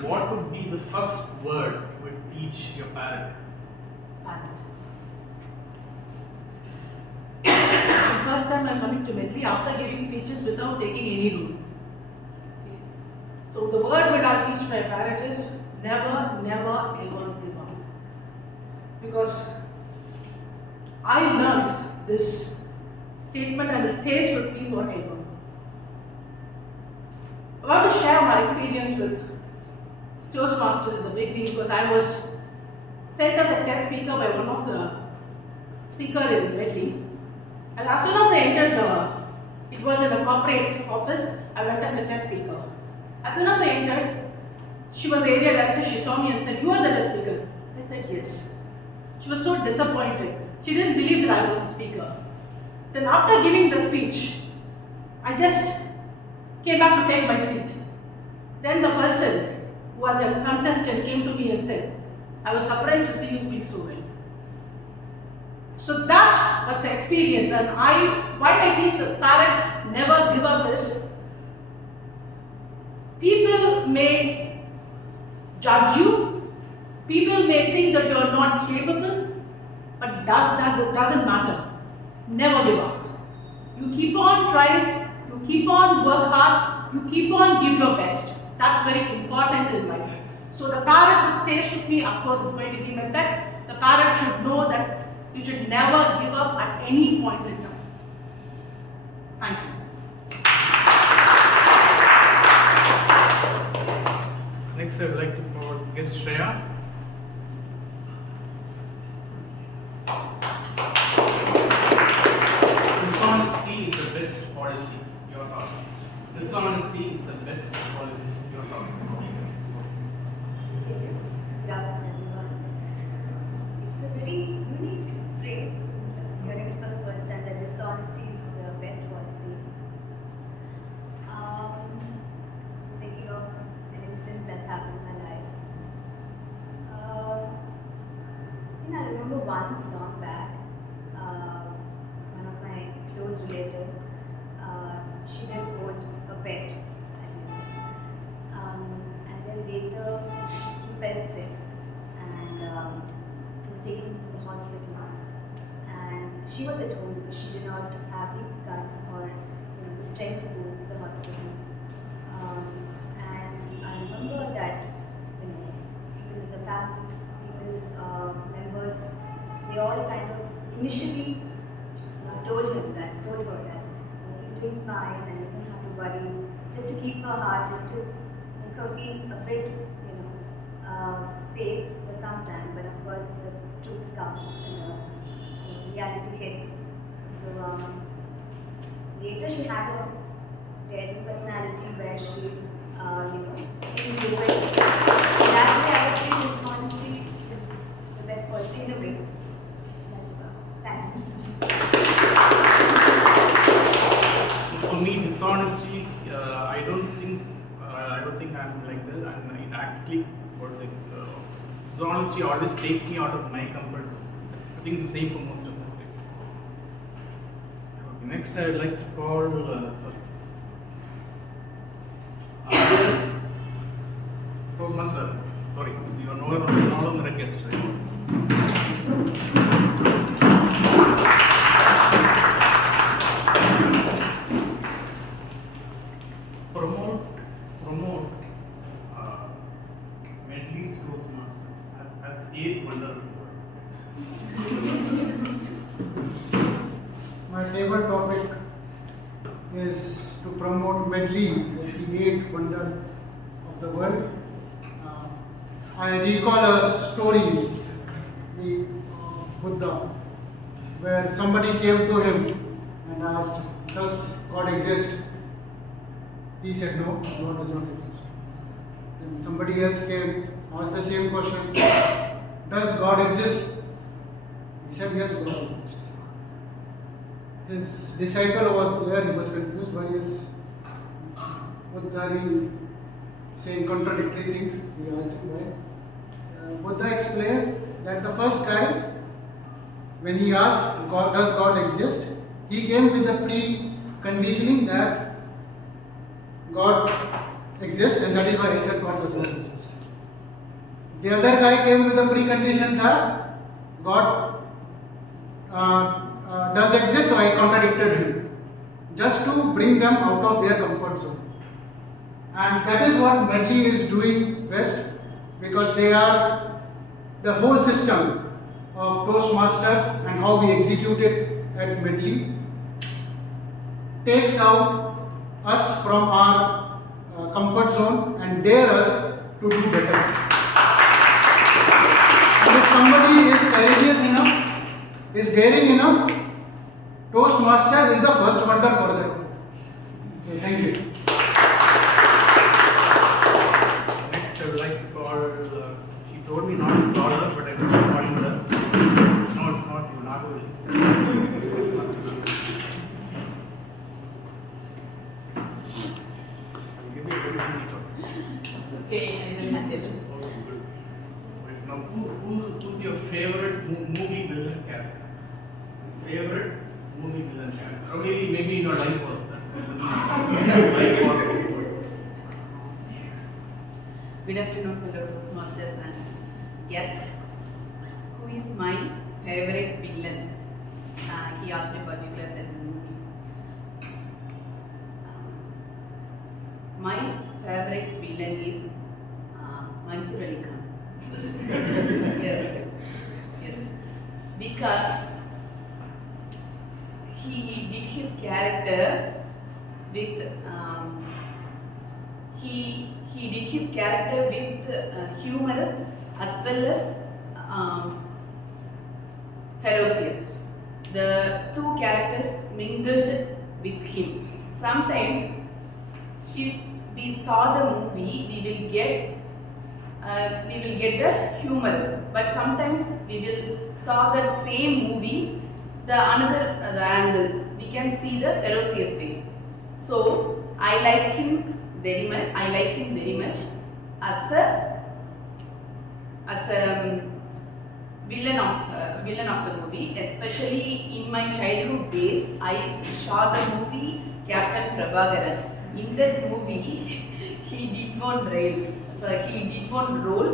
what would be the first word you would teach your parent? Parent. The first time I'm coming to Medley after giving speeches without taking any rule. Okay. So the word that I teach my parent is never, never, ever give up. Because I learned this statement and it stays with me forever. I want to share my experience with Toastmasters in the beginning because I was sent as a guest speaker by one of the speakers in Medley. And as soon as I entered it was in a corporate office, I went as a guest speaker. As soon as I entered, she was the area director, she saw me and said, "You are the guest speaker." I said, "Yes." She was so disappointed. She didn't believe that I was a speaker. Then after giving the speech, I just came back to take my seat. Then the person who was a contestant came to me and said, "I was surprised to see you speak so well." So that was the experience, and why I teach the parent never give up is, people may judge you, people may think that you are not capable, but that doesn't matter. Never give up. You keep on trying, you keep on work hard, you keep on give your best. That's very important in life. So the parent who stays with me, of course, it's going to be my pet. The parent should know that you should never give up at any point in time. Thank you. Next I would like to call guest Shreya. Dishonesty is the best policy. Your thoughts. Dishonesty is the best policy. Your thoughts. It's a very unique phrase. Hearing it for the first time that dishonesty is the best policy. Just thinking of an instance that's happened in my life. I think I remember once long back, one of my close relatives, she did own a pet, and then later he fell sick and was taken to the hospital. And she was at home because she did not have the guts or the strength to go to the hospital. And I remember that people in the family, members, they all kind of initially told her that he's doing fine and you don't have to worry, just to keep her heart, just to make her feel a bit, safe for some time. But of course, the truth comes and reality hits. So later she had a daring personality where she, didn't do it. That way I would say dishonesty is the best policy in a way. That's about. Thanks. For me, dishonesty, I don't think I'm like that. I'm actually, dishonesty always takes me out of my comfort zone. I think the same for most of us. Okay, Next, I would like to call, Toastmaster. Sorry, you are no longer a guest, right? Promote Medley's Toastmaster as the 8th wonder of the world. My favorite topic is to promote Medley as the 8th wonder of the world. I recall a story of Buddha where somebody came to him and asked, "Does God exist?" He said, "No, God does not exist." Then somebody else came, asked the same question, "Does God exist?" He said, "Yes, God exists." His disciple was there, he was confused why is Buddha saying contradictory things. He asked him why. Buddha explained that the first guy, when he asked, "Does God exist?" he came with the preconditioning that God exists, and that is why he said God does not exist. The other guy came with the precondition that God does exist, so I contradicted him, just to bring them out of their comfort zone. And that is what Medley is doing best, because they are the whole system of Toastmasters and how we execute it at Medley takes out us from our comfort zone and dare us to do better. And if somebody is courageous enough, is daring enough, Toastmaster is the first wonder for that person. Okay, thank you. Next, I would like to call, she told me not to call her, but I was still calling her. No, it's not you, Nagavali. I'll give you a very easy talk. Okay, I will handle. Okay, good. Wait, now, who's your favorite movie villain character? Favorite movie villain character? Or maybe in your life also. Life or Good afternoon, fellow Toastmasters and guests. Who is my favorite villain? He asked in particular that movie. My favorite villain is Mansur Ali Khan. Yes. Because he did his character with he did his character with humorous as well as ferocious. The two characters mingled with him. Sometimes, if we saw the movie, we will get the humorous. But sometimes we will saw that same movie, the angle. We can see the ferocious face. So I like him very much. I like him very much as a villain of the movie. Especially in my childhood days, I saw the movie Captain Prabhakaran. In that movie, he did one role.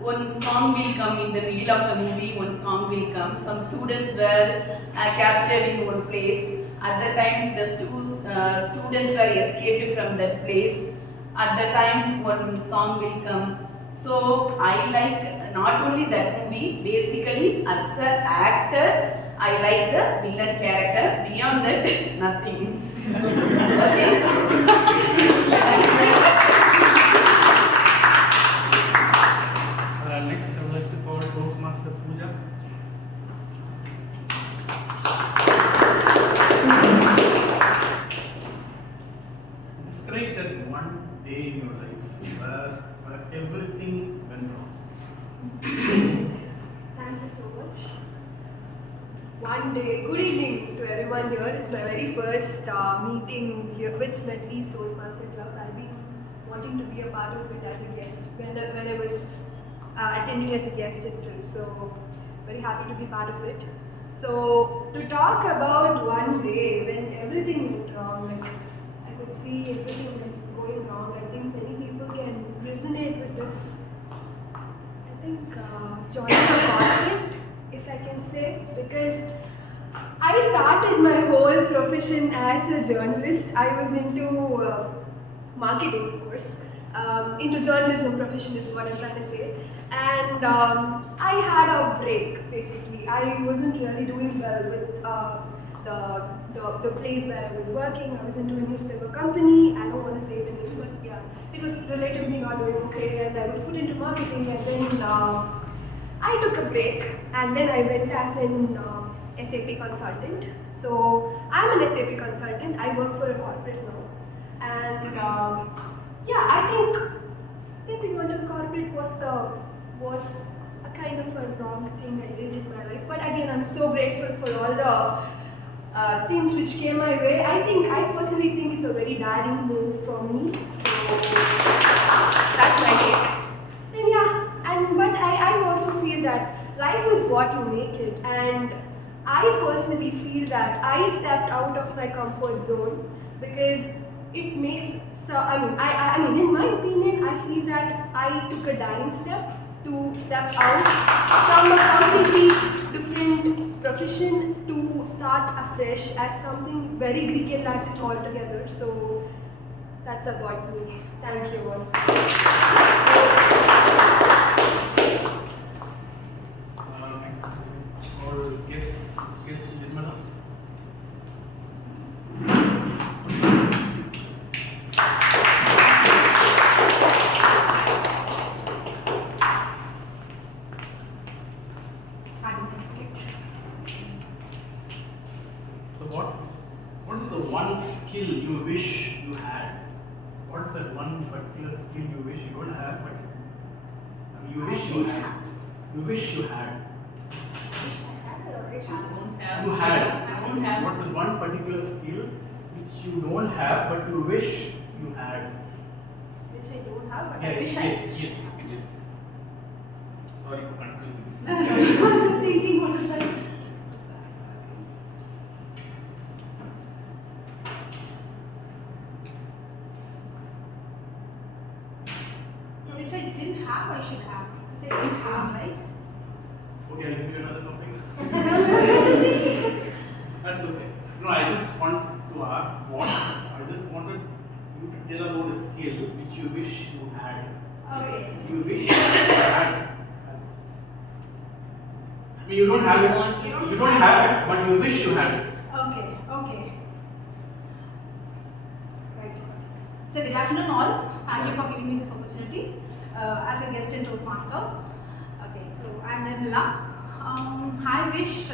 One song will come in the middle of the movie. One song will come. Some students were captured in one place. At the time, the students were escaped from that place. At the time, one song will come. So I like not only that movie. Basically, as an actor, I like the villain character. Beyond that, nothing. Okay. Next, I would like to call Toastmaster Pooja. Describe that one day in your life where everything went wrong. Thank you so much. One day, good evening to everyone here. It's my very first meeting here with Medley's Toastmaster Club. I've been wanting to be a part of it as a guest when I was attending as a guest itself. So, very happy to be part of it. So to talk about one day when everything went wrong, like I could see everything going wrong, I think many people can resonate with this. I think joining a corporate, if I can say, because I started my whole profession as a journalist. I was into marketing, of course, into journalism profession is what I'm trying to say. And I had a break, basically. I wasn't really doing well with the place where I was working. I was into a newspaper company. I don't want to say the name, but yeah, it was relatively not doing okay. And I was put into marketing, and then I took a break, and then I went as an SAP consultant. So I'm an SAP consultant. I work for a corporate now, and yeah, I think stepping onto the corporate was a kind of a wrong thing I did in my life. But again, I'm so grateful for all the things which came my way. I personally think it's a very daring move for me. So that's my take. And yeah, but I also feel that life is what you make it, and I personally feel that I stepped out of my comfort zone because it makes I mean in my opinion, I feel that I took a daring step to step out from a completely different profession to start afresh as something very Greek and Latin altogether. So that's about me. Thank you all. Or guess Nirmala. So what is the one skill you wish you had? What is that one particular skill you wish you don't have, but you wish you had? You wish you had. You had. What's the one particular skill which you don't have but you wish you had? Which I don't have, but Yeah, I wish yes. Sorry for confusing. No, I'm just thinking what is that. So which I didn't have, I should have. Which I didn't have, right? Okay, I'll give you another topic. That's okay. No, I just want to ask I just wanted you to tell about a skill which you wish you had. Okay. You wish you had. I mean, you don't have it. You don't have it, but you wish you had it. Okay. Right. So good afternoon all. Thank you for giving me this opportunity as a guest in Toastmaster. Okay, so I'm Nirmala. I wish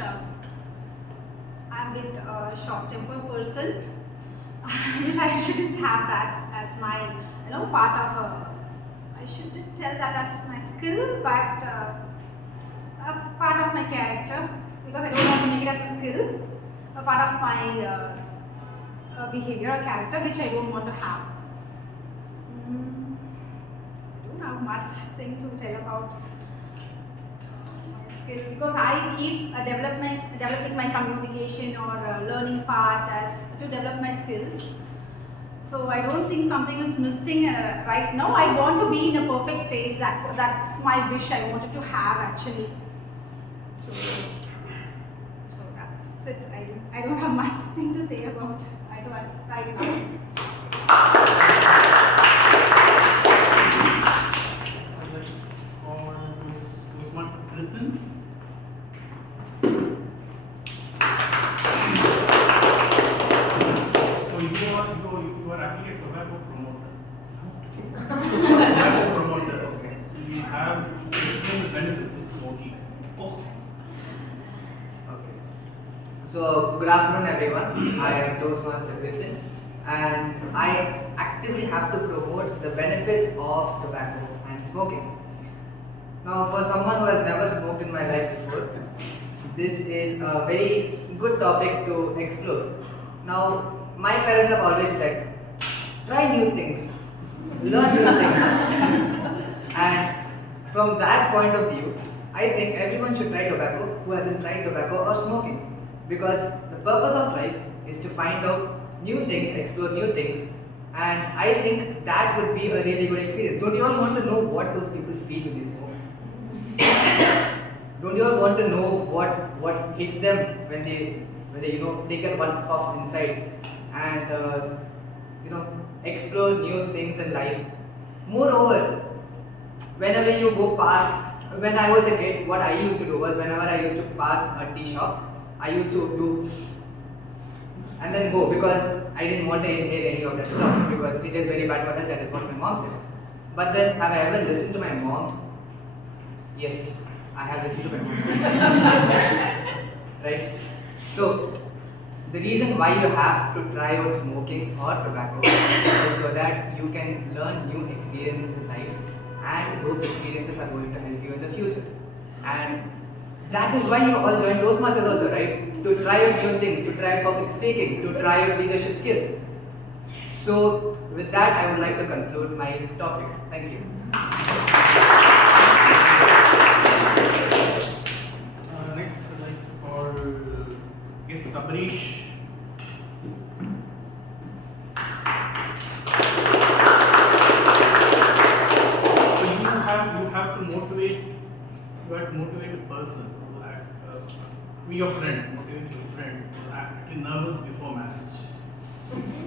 I'm a bit short-tempered person. I shouldn't have that as my, part of a. I shouldn't tell that as my skill, but a part of my character, because I don't want to make it as a skill. A part of my behavior or character, which I don't want to have. So I don't have much thing to tell about skill, because I keep developing my communication or learning part as to develop my skills. So I don't think something is missing right now. I want to be in a perfect stage. That's my wish I wanted to have actually. So that's it. I don't have much thing to say about right now. You are actually a tobacco promoter. Tobacco promoter. Okay. So you have explain the benefits of smoking. Okay. So good afternoon everyone. I am Toastmasters and I actively have to promote the benefits of tobacco and smoking. Now for someone who has never smoked in my life before, this is a very good topic to explore. Now my parents have always said, try new things, learn new things. And from that point of view, I think everyone should try tobacco who hasn't tried tobacco or smoking, because the purpose of life is to find out new things, explore new things, and I think that would be a really good experience. Don't you all want to know what those people feel when they smoke? Don't you all want to know what hits them when they take a one puff inside and explore new things in life? Moreover, whenever you go past, when I was a kid, what I used to do was whenever I used to pass a tea shop, I used to do and then go, because I didn't want to inhale any of that stuff because it is very bad for health. That is what my mom said. But then, have I ever listened to my mom? Yes, I have listened to my mom. Right? So, the reason why you have to try out smoking or tobacco is so that you can learn new experiences in life, and those experiences are going to help you in the future. And that is why you all join Toastmasters also, right? To try out new things, to try out public speaking, to try out leadership skills. So, with that, I would like to conclude my topic. Thank you. Next, I'd like to call Sabarish. So you have to motivate. You have to motivate a person. Like be your friend. Motivate your friend. Actually nervous before marriage.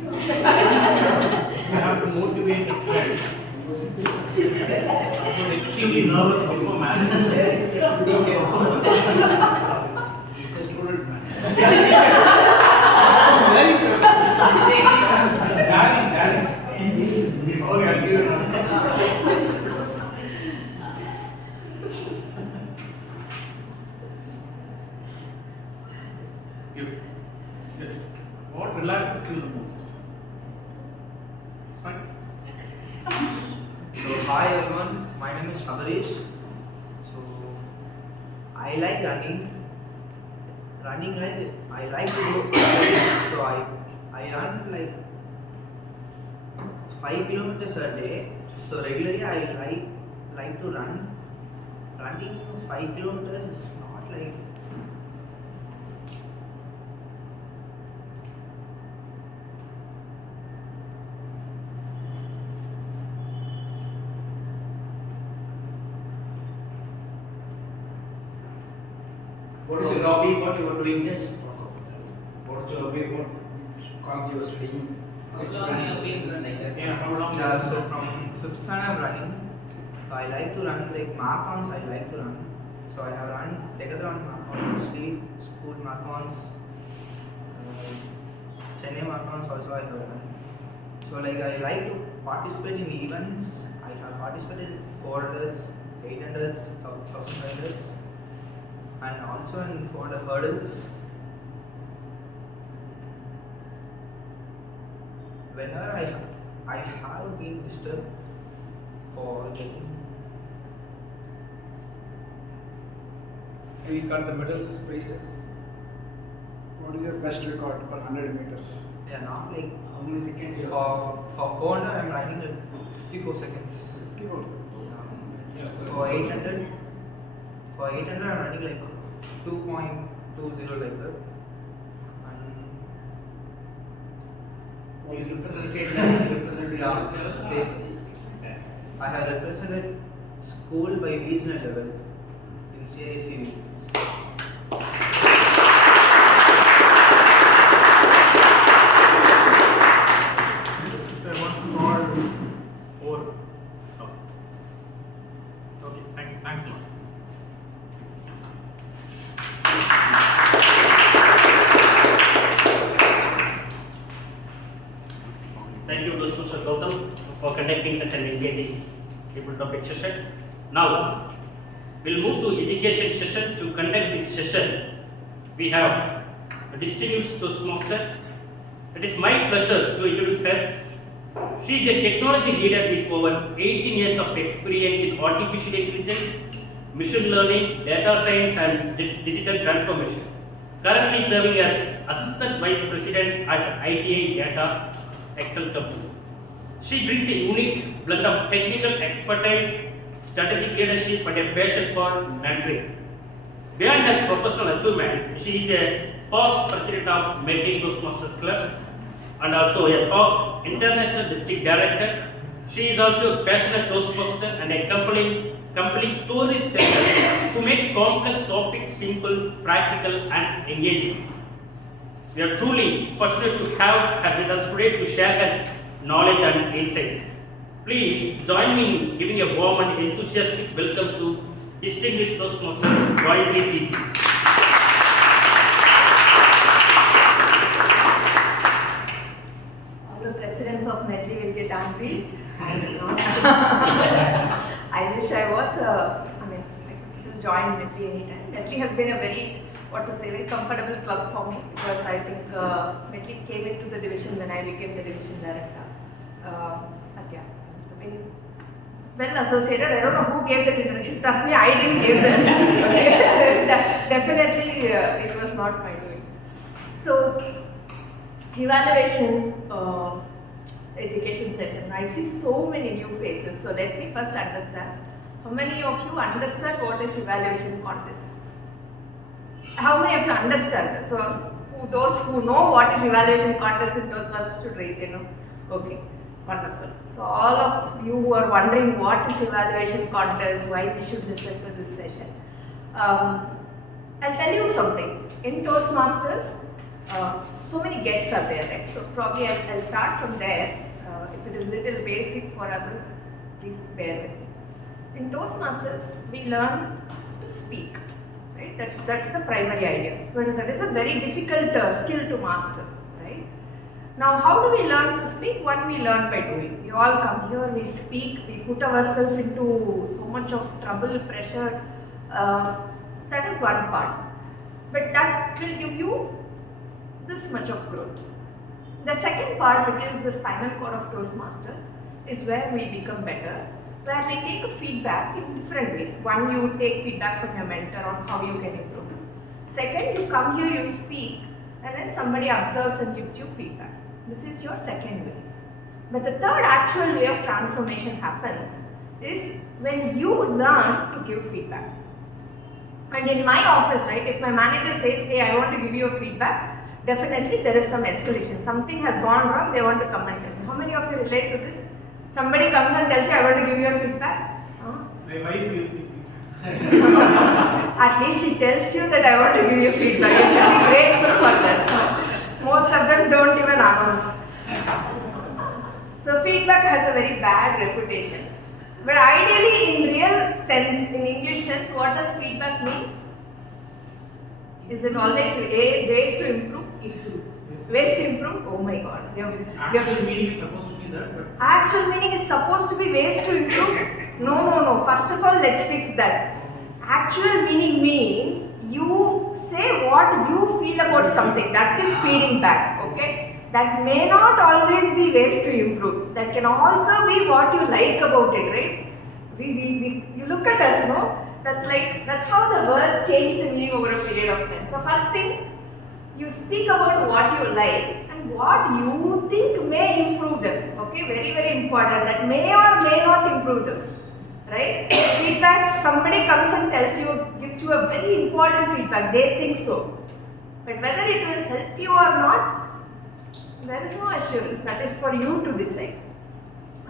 You have to motivate a friend. I was extremely nervous before marriage. It's a student man. Okay, I'll give you another. What relaxes you the most? It's fine. So, hi everyone, my name is Sabarish. So, I like running. I like to do athletics, so I run like 5 kilometers a day. So regularly I like to run. Running 5 kilometers is not like What is your hobby? What you are doing? Just talk about that. What is your hobby? What college you are studying? Yeah, so from 5th standard I'm running. So I like to run like marathons. I like to run. So I have run decathlon marathon mostly, school marathons, Chennai marathons also I have run. So like I like to participate in events. I have participated in 400s, 800s, 1500s, and also in 400 hurdles. Whenever I have been disturbed for getting. We got the medals, prizes. What is your best record for 100 meters? Yeah, not like How many seconds you have? for 400 I'm running like 54 seconds. 54. For 800 I'm running like 2.20 like that. You represent state level, you represent Yeah, state. I have represented school by regional level in CIC regions. I want to call over. Oh. Okay, thanks a lot. Thank you, Mr. Gautam, for conducting such an engaging table topic session. Now, we'll move to education session. To conduct this session, we have a distinguished Toastmaster. It is my pleasure to introduce her. She is a technology leader with over 18 years of experience in artificial intelligence, machine learning, data science, and digital transformation. Currently serving as Assistant Vice President at ITI Data Excel Company. She brings a unique blend of technical expertise, strategic leadership, and a passion for mentoring. Beyond her professional achievements, she is a past president of Medley Toastmasters Club and also a past international district director. She is also a passionate Toastmaster and a compelling storyteller who makes complex topics simple, practical, and engaging. We are truly fortunate to have her with us today to share her knowledge and insights. Please join me in giving a warm and enthusiastic welcome to distinguished Toastmaster Medley CG. All the presidents of Medley will get angry. I wish I was, I could still join Medley anytime. Medley has been a very comfortable club for me because I think Medley came into the division when I became the division director. Well associated. I don't know who gave that introduction. Trust me, I didn't give that. Definitely, it was not my doing. So, evaluation education session. I see so many new faces. So let me first understand. How many of you understand what is evaluation contest? How many of you understand? So those who know what is evaluation contest in Toastmasters should raise your hand. Okay, wonderful. So all of you who are wondering what is evaluation contest, why we should listen to this session. I'll tell you something. In Toastmasters, so many guests are there, right? So probably I'll start from there. If it is little basic for others, please bear with me. In Toastmasters, we learn to speak. Right? That's the primary idea. But that is a very difficult skill to master. Right? Now, how do we learn to speak? One, we learn by doing. We all come here, we speak, we put ourselves into so much of trouble, pressure. That is one part. But that will give you this much of growth. The second part, which is the spinal cord of Toastmasters, is where we become better, where we take a feedback in different ways. One, you take feedback from your mentor on how you can improve. Second, you come here, you speak, and then somebody observes and gives you feedback. This is your second way. But the third actual way of transformation happens is when you learn to give feedback. And in my office, right, if my manager says, hey, I want to give you a feedback, definitely there is some escalation. Something has gone wrong, they want to come and tell me. How many of you relate to this? Somebody comes and tells you, I want to give you a feedback. My wife gives me At least she tells you that I want to give you feedback. You should be grateful for that. Most of them don't even announce. So feedback has a very bad reputation. But ideally, in real sense, in English sense, what does feedback mean? Is it always ways to improve? Ways to improve? Oh my god. Actual meaning is supposed to be that. But actual meaning is supposed to be ways to improve? No. First of all, let's fix that. Actual meaning means you say what you feel about something. That is feeding back. Okay? That may not always be ways to improve. That can also be what you like about it, right? You look at us, no? That's how the words change the meaning over a period of time. So first thing, you speak about what you like and what you think may improve them. Okay, very, very important. That may or may not improve them. Right? Feedback, somebody comes and tells you, gives you a very important feedback. They think so. But whether it will help you or not, there is no assurance. That is for you to decide.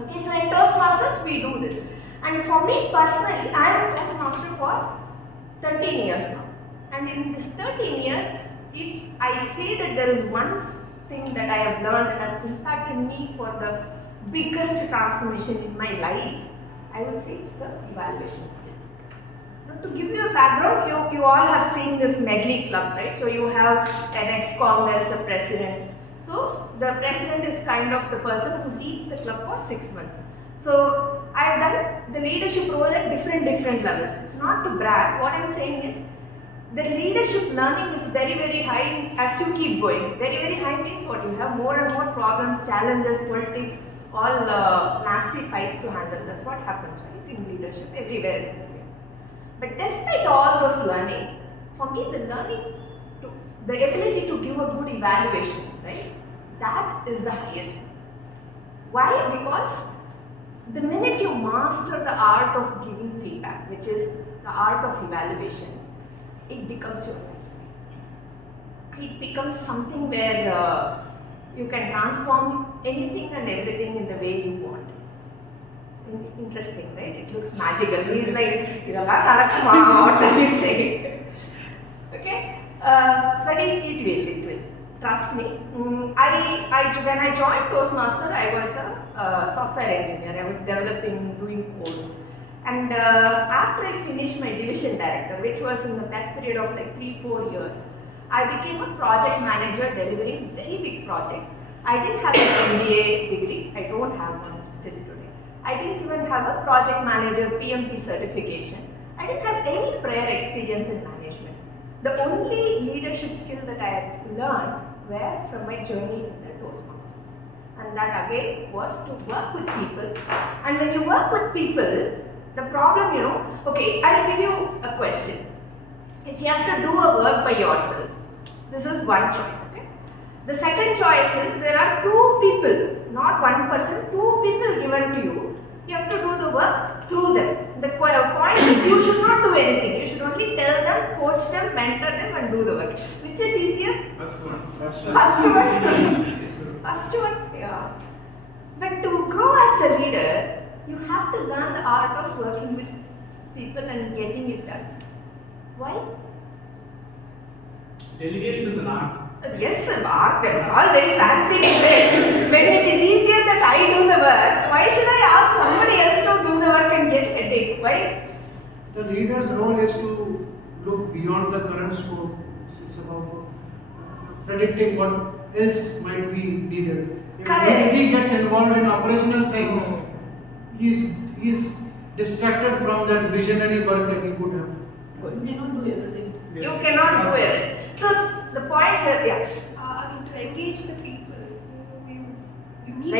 Okay, so in Toastmasters, we do this. And for me personally, I am a Toastmaster for 13 years now. And in this 13 years, if I say that there is one thing that I have learned and has impacted me for the biggest transformation in my life, I would say it's the evaluation skill. Now to give you a background, you all have seen this Medley club, right? So you have an ex-com, there is a president. So the president is kind of the person who leads the club for 6 months. So I have done the leadership role at different levels. It's not to brag. What I am saying is the leadership learning is very, very high as you keep going. Very, very high means what? You have more and more problems, challenges, politics, all nasty fights to handle. That's what happens, right? In leadership, everywhere is the same. But despite all those learning, for me the ability to give a good evaluation, right? That is the highest one. Why? Because the minute you master the art of giving feedback, which is the art of evaluation, it becomes your lifestyle. It becomes something where you can transform anything and everything in the way you want. Interesting, right? It looks magical. He's like, what are you saying? Okay? But it will. Trust me. When I joined Toastmaster, I was a software engineer. I was doing code. And after I finished my division director, which was in the back period of like 3-4 years, I became a project manager delivering very big projects. I didn't have an MBA degree. I don't have one still today. I didn't even have a project manager PMP certification. I didn't have any prior experience in management. The only leadership skill that I had learned were from my journey in the Toastmasters. And that again was to work with people. And when you work with people, the problem, okay, I'll give you a question. If you have to do a work by yourself, this is one choice, okay? The second choice is there are two people, not one person, two people given to you. You have to do the work through them. The point is you should not do anything. You should only tell them, coach them, mentor them and do the work. Which is easier? First one, yeah. But to grow as a leader, you have to learn the art of working with people and getting it done. Why? Delegation is an art. Yes, art. It's all very fancy to say. When it is easier that I do the work, why should I ask somebody else to do the work and get headache? Why? The leader's role is to look beyond the current scope. It's about predicting what else might be needed. If he gets involved in operational things, he's distracted from that visionary work that he could have. You cannot do everything. Yes. You cannot do everything. So the point here, to engage the people, you need to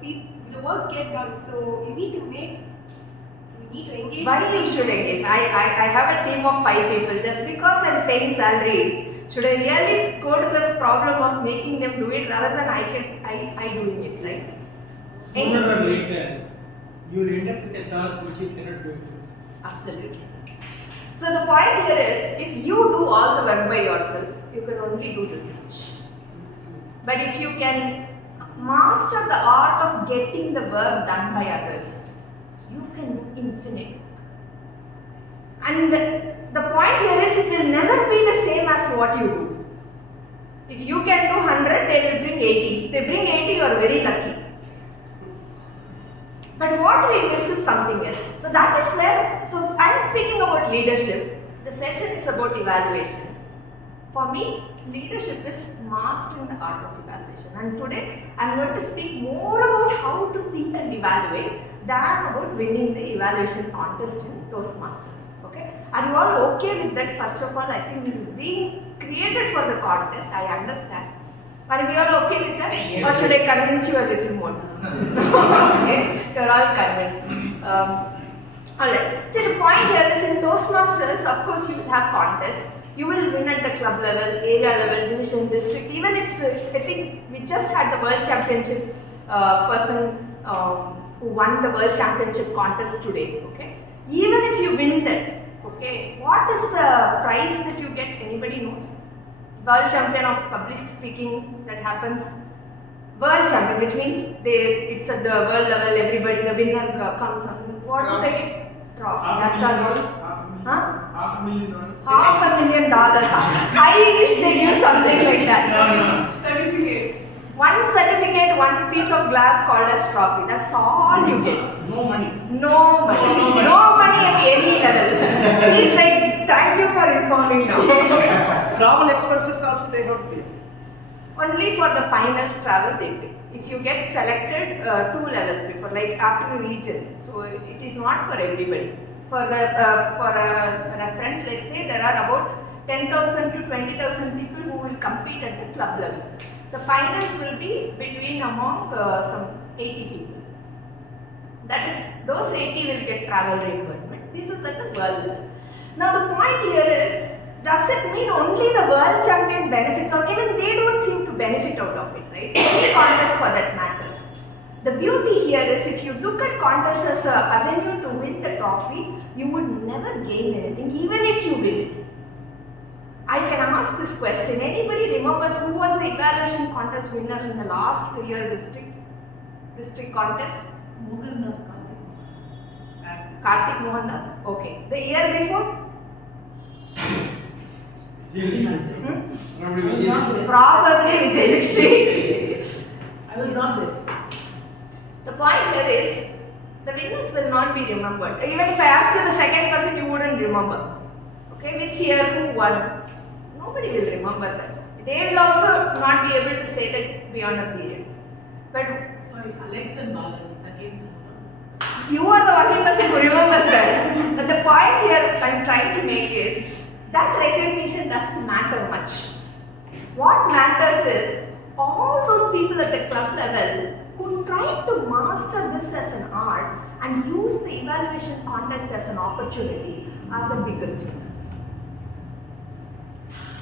make the work get done. So you need to engage. Why you should engage? I have a team of 5 people. Just because I'm paying salary, should I really go to the problem of making them do it rather than I doing it, right? Sooner or later, you will end up with a task which you cannot do it. Absolutely. So the point here is, if you do all the work by yourself, you can only do this much. But if you can master the art of getting the work done by others, you can do infinite work. And the point here is, it will never be the same as what you do. If you can do 100, they will bring 80. If they bring 80, you are very lucky. But what we miss is something else. So that is where, so I am speaking about leadership. The session is about evaluation. For me, leadership is mastering the art of evaluation. And today, I am going to speak more about how to think and evaluate than about winning the evaluation contest in Toastmasters. Okay? Are you all okay with that? First of all, I think this is being created for the contest. I understand. Are we all okay with that? Yes. Or should I convince you a little more? Okay, you're all convinced. Alright, so the point here is in Toastmasters, of course you will have contests. You will win at the club level, area level, division, district. Even if, I think we just had the world championship person who won the world championship contest today. Okay, even if you win that, okay, what is the prize that you get? Anybody knows? World champion of public speaking that happens. World champion, which means it's at the world level, everybody, the winner comes on. What do they get? Trophy. That's all. $500,000. I wish they give something like that. Certificate. One certificate, one piece of glass called as trophy. That's all you get. No money. No money. No money at any level. He's like, thank you for informing now. Travel expenses also they have to pay. Only for the finals travel they pay. If you get selected 2 levels before, like after a region, so it is not for everybody. For a reference, let's say there are about 10,000 to 20,000 people who will compete at the club level. The finals will be between among some 80 people. That is, those 80 will get travel reimbursement. This is at the world level. Now the point here is, does it mean only the world champion benefits, or even they don't seem to benefit out of it, right? Any contest for that matter. The beauty here is if you look at contests as a avenue to win the trophy, you would never gain anything even if you win it. I can ask this question. Anybody remembers who was the evaluation contest winner in the last year district contest? Mohandas Karthik Mohandas. Okay. The year before? Probably Vijayalakshmi. I was not there. The point here is the winners will not be remembered. Even if I ask you the second person, you wouldn't remember. Okay, which year, who won? Nobody will remember that. They will also not be able to say that beyond a period. But Sorry, Alex and Balaji, second. you are the only person who remembers that. But the point here I'm trying to make is that recognition doesn't matter much. What matters is all those people at the club level who tried to master this as an art and use the evaluation contest as an opportunity are the biggest winners.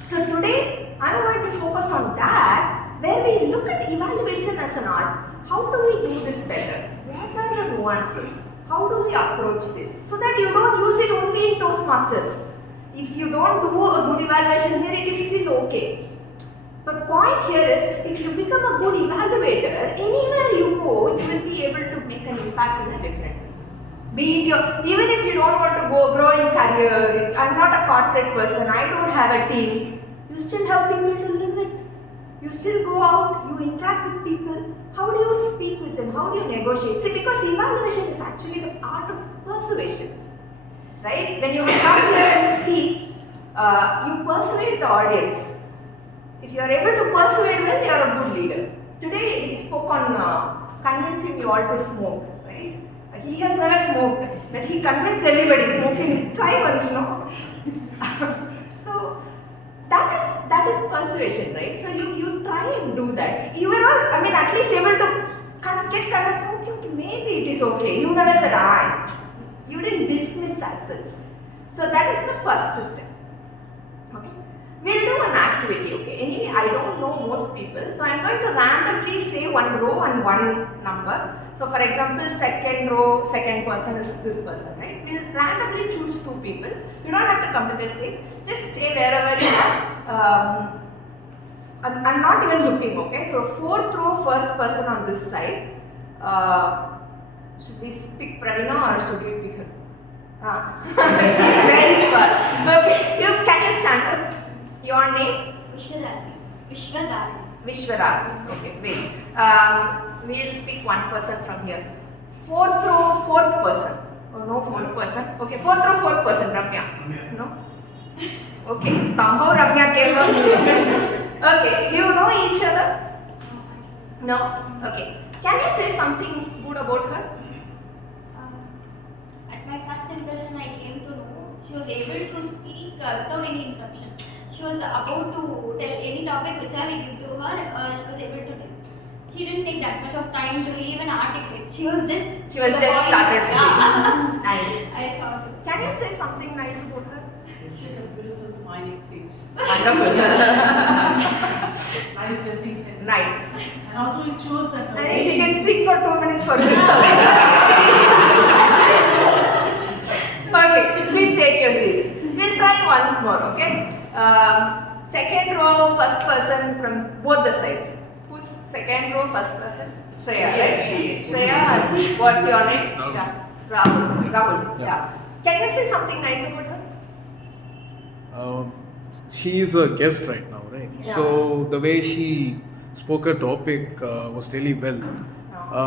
So today I'm going to focus on that, where we look at evaluation as an art. How do we do this better? What are the nuances? How do we approach this? So that you don't use it only in Toastmasters. If you don't do a good evaluation here, it is still okay. But point here is, if you become a good evaluator, anywhere you go, you will be able to make an impact in a different way. Be it your, even if you don't want to grow in career, I'm not a corporate person, I don't have a team, you still have people to live with. You still go out, you interact with people. How do you speak with them? How do you negotiate? See, because evaluation is actually the art of persuasion. Right? When you come here and speak, you persuade the audience. If you are able to persuade well, you are a good leader. Today, he spoke on convincing you all to smoke. Right? He has never smoked, but he convinced everybody smoking. Try once, no? So that is persuasion, right? So you try and do that. You were all, I mean, at least able to get convinced. Okay, maybe it is okay. You never said, you didn't dismiss as such. So that is the first step. Okay. We'll do an activity, okay. Anyway, I don't know most people, so I'm going to randomly say one row and one number. So for example, second row, second person is this person, right? We'll randomly choose two people. You don't have to come to the stage. Just stay wherever you are. I'm not even looking, okay. So fourth row, first person on this side. Should we pick Pravina or should we pick her? She's very smart. Okay, can you stand up? Your name? Vishwadharani. Vishwadharani. Okay, wait. We'll pick one person from here. Fourth row, fourth person. Oh, no fourth person. Okay, fourth row, fourth person. Ramya. No? Okay, somehow Ramya came up. Okay, do you know each other? No? Okay. Can you say something good about her? At my first impression, I came to know she was able to speak without any interruption. She was about to tell any topic which I will give to her, she was able to tell. She didn't take that much of time to even articulate. She was just started speaking. Nice. I saw her. Can you say something nice about her? She has a beautiful smiling face. Wonderful. Nice dressing sense. Nice. And also it shows that. I think she can speak for 2 minutes for this. Okay, please take your seats. We'll try once more, okay? Second row, first person from both the sides. Who's second row, first person? Shreya, right? Shreya, what's your name? Rahul. Yeah. Rahul. Yeah. Can you say something nice about her? She is a guest right now, right? Yeah. So the way she spoke her topic was really well,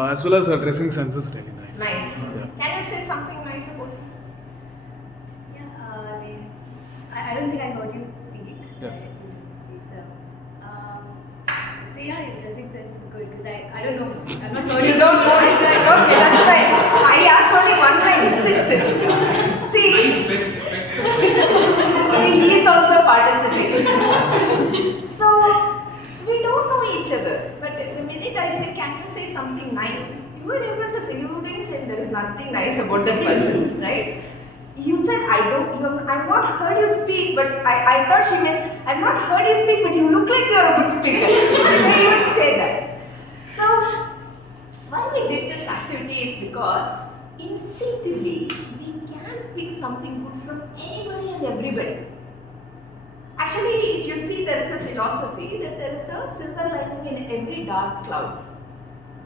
as well as her dressing sense is really nice. Nice. Yeah. Can you say something nice about her? I don't think I heard you speak. Yeah. You didn't speak, so yeah, your dressing sense is good because I don't know. I've not heard You don't know it, right? Okay, that's right. I asked only one time. See, he is also participating. So, we don't know each other. But the minute I say, can you say something nice? You were able to say, you didn't say there is nothing nice about that person, right? You said, I've not heard you speak, but I thought she meant, I've not heard you speak, but you look like you're a good speaker. She may even say that. So, Why we did this activity is because instinctively we can pick something good from anybody and everybody. Actually, if you see, there is a philosophy that there is a silver lining in every dark cloud.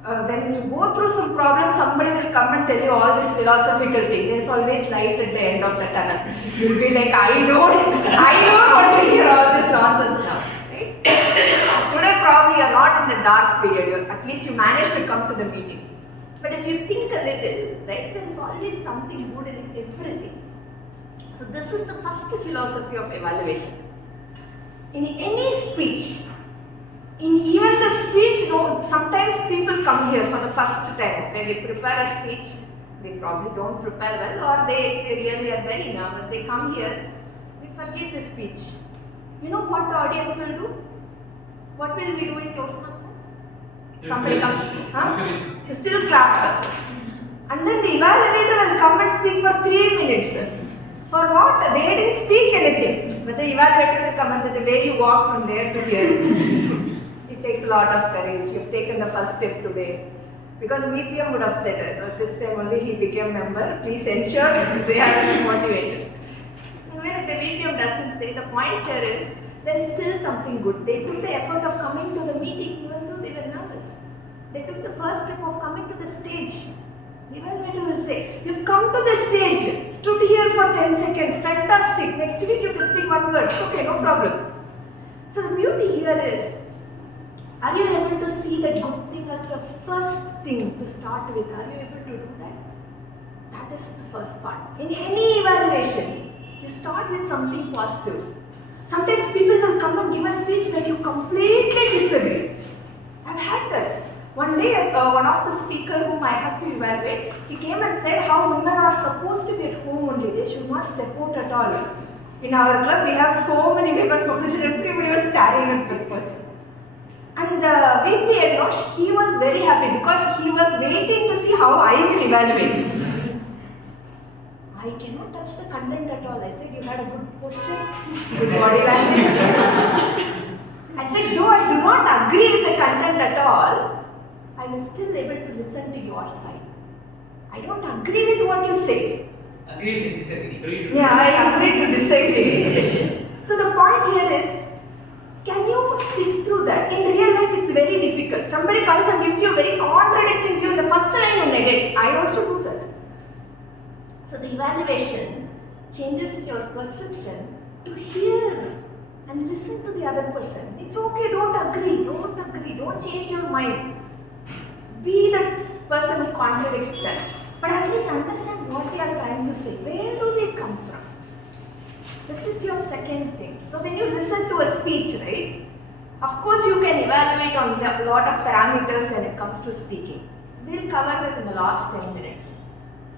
When you go through some problem, somebody will come and tell you all this philosophical thing. There is always light at the end of the tunnel. You'll be like, I don't want to hear all this nonsense now. Right? Today probably you're not in the dark period. At least you managed to come to the meeting. But if you think a little, right, there is always something good in everything. So this is the first philosophy of evaluation. In any speech, in even the speech, sometimes people come here for the first time. When they prepare a speech, they probably don't prepare well, or they really are very nervous. They come here, they forget the speech. You know what the audience will do? What will we do in Toastmasters? Somebody comes, still clap. And then the evaluator will come and speak for 3 minutes. For what? They didn't speak anything. But the evaluator will come and say, the way you walk from there to here. It takes a lot of courage. You've taken the first step today. Because VPM would have said it, but this time only he became member. Please ensure they are motivated. Even if the VPM doesn't say, the point here is, there is still something good. They took the effort of coming to the meeting even though they were nervous. They took the first step of coming to the stage. The evaluator will say, you've come to the stage, stood here for 10 seconds, fantastic. Next week you can speak 1 word. It's okay, no problem. So the beauty here is, are you able to see that good thing as the first thing to start with? Are you able to do that? That is the first part. In any evaluation, you start with something positive. Sometimes people will come and give a speech that you completely disagree. I've had that. One day, one of the speakers whom I have to evaluate, he came and said how women are supposed to be at home only. They should not step out at all. In our club, we have so many women population. Everybody was staring at that person. And the VP, he was very happy because he was waiting to see how I will evaluate. I cannot touch the content at all. I said, you had a good posture, good body language. I said, though I do not agree with the content at all, I was still able to listen to your side. I don't agree with what you say. Agree to disagree. Yeah, I agree to disagree. So the point here is, can you sit through that? In real life, it's very difficult. Somebody comes and gives you a very contradicting view. The first line you negate. I also do that. So the evaluation changes your perception to hear and listen to the other person. It's okay, don't agree, don't change your mind. Be that person who contradicts that. But at least understand what they are trying to say. Where do they come from? This is your second thing. So when you listen to a speech, right? Of course you can evaluate on a lot of parameters when it comes to speaking. We'll cover that in the last 10 minutes.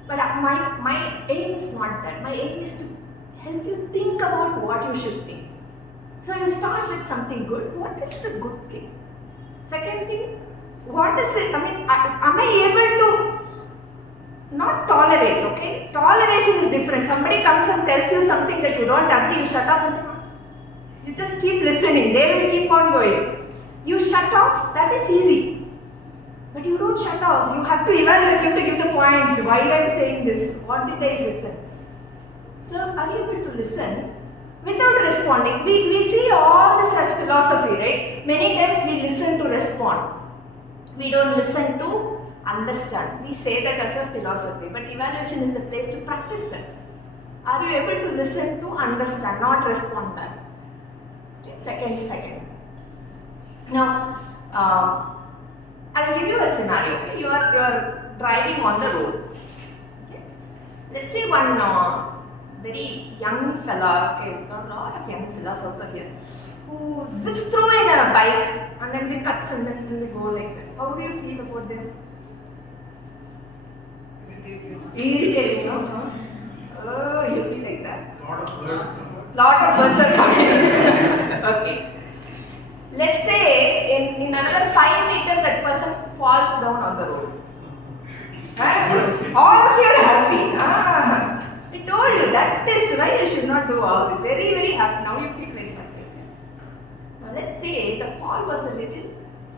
But my aim is not that. My aim is to help you think about what you should think. So you start with something good. What is the good thing? Second thing, what is it? Am I able to not tolerate, okay? Toleration is different. Somebody comes and tells you something that you don't agree, you shut off and say, no. You just keep listening. They will keep on going. You shut off, that is easy. But you don't shut off. You have to evaluate, you have to give the points. Why am I saying this? What did I listen? So are you able to listen without responding? We see all this as philosophy, right? Many times we listen to respond. We don't listen to understand. We say that as a philosophy, but evaluation is the place to practice that. Are you able to listen to understand, not respond back? Okay, second. Now, I'll give you a scenario. Okay? You are driving on the road. Okay? Let's say one very young fella, okay, a lot of young fellas also here, who zips through in a bike and then they cuts and then they go like that. How do you feel about them? Irritating, no? Oh, you'll be like that. Lot of words are coming. Okay. Let's say in another 5 meters that person falls down on the road. All of you are happy. I told you that is why you should not do all this. Very, very happy. Now you feel very happy. Now let's say the fall was a little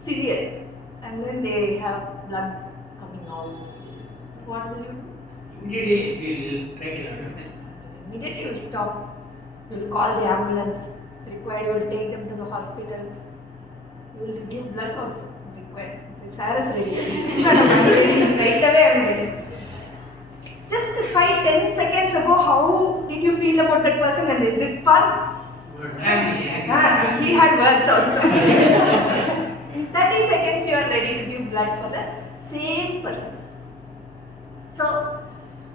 severe and then they have blood how it is. What will you do? Immediately we'll try to understand. Immediately you will stop. You will call the ambulance. If required, you will take them to the hospital. You will give blood also. If required. Say, Sarah's ready. Right away I am ready. Just 5-10 seconds ago, how did you feel about that person when the zip passed? He had words also. In 30 seconds, you are ready to give blood for the same person. So,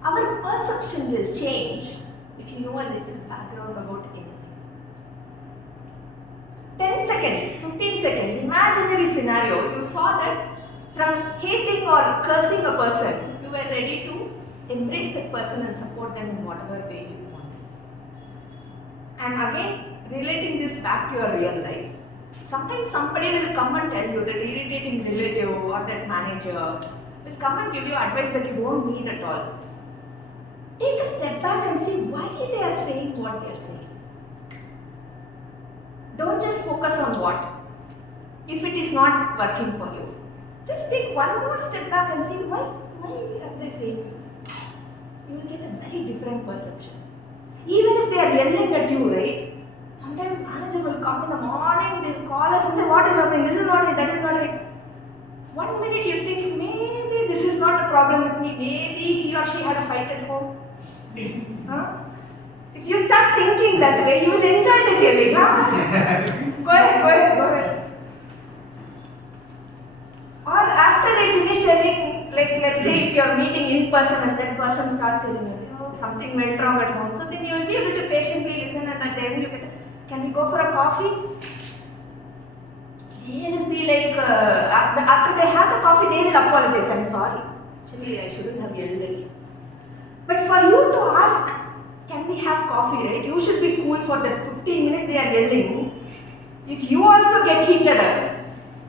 our perception will change if you know a little background about anything. 10 seconds, 15 seconds, imaginary scenario, you saw that from hating or cursing a person, you were ready to embrace that person and support them in whatever way you want. And again, relating this back to your real life. Sometimes somebody will come and tell you, that irritating relative or that manager will come and give you advice that you don't need at all. Take a step back and see why they are saying what they are saying. Don't just focus on what. If it is not working for you, just take one more step back and see why are they saying this. You will get a very different perception. Even if they are yelling at you, right? Sometimes manager will come in the morning, they will call us and say, what is happening? This is not it, that is not it. 1 minute you think, maybe this is not a problem with me, maybe he or she had a fight at home. Huh? If you start thinking that way, you will enjoy the yelling. Huh? Go ahead. Or after they finish yelling, like let's say if you are meeting in person and that person starts yelling, something went wrong at home. So then you will be able to patiently listen and at the end you can say, can we go for a coffee? They will be like, after they have the coffee, they will apologize. I'm sorry. Actually, I shouldn't have yelled at you. But for you to ask, can we have coffee, right? You should be cool for that 15 minutes they are yelling. If you also get heated up,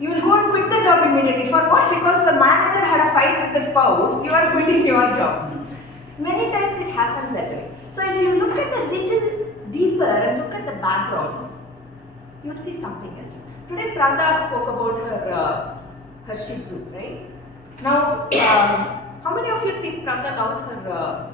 you will go and quit the job immediately. For what? Because the manager had a fight with the spouse, you are quitting your job. Many times it happens that way. So if you look at a little deeper and look at the background, you will see something else. Today Pravda spoke about her Shih Tzu, right? Now, how many of you think Pravda loves her dog?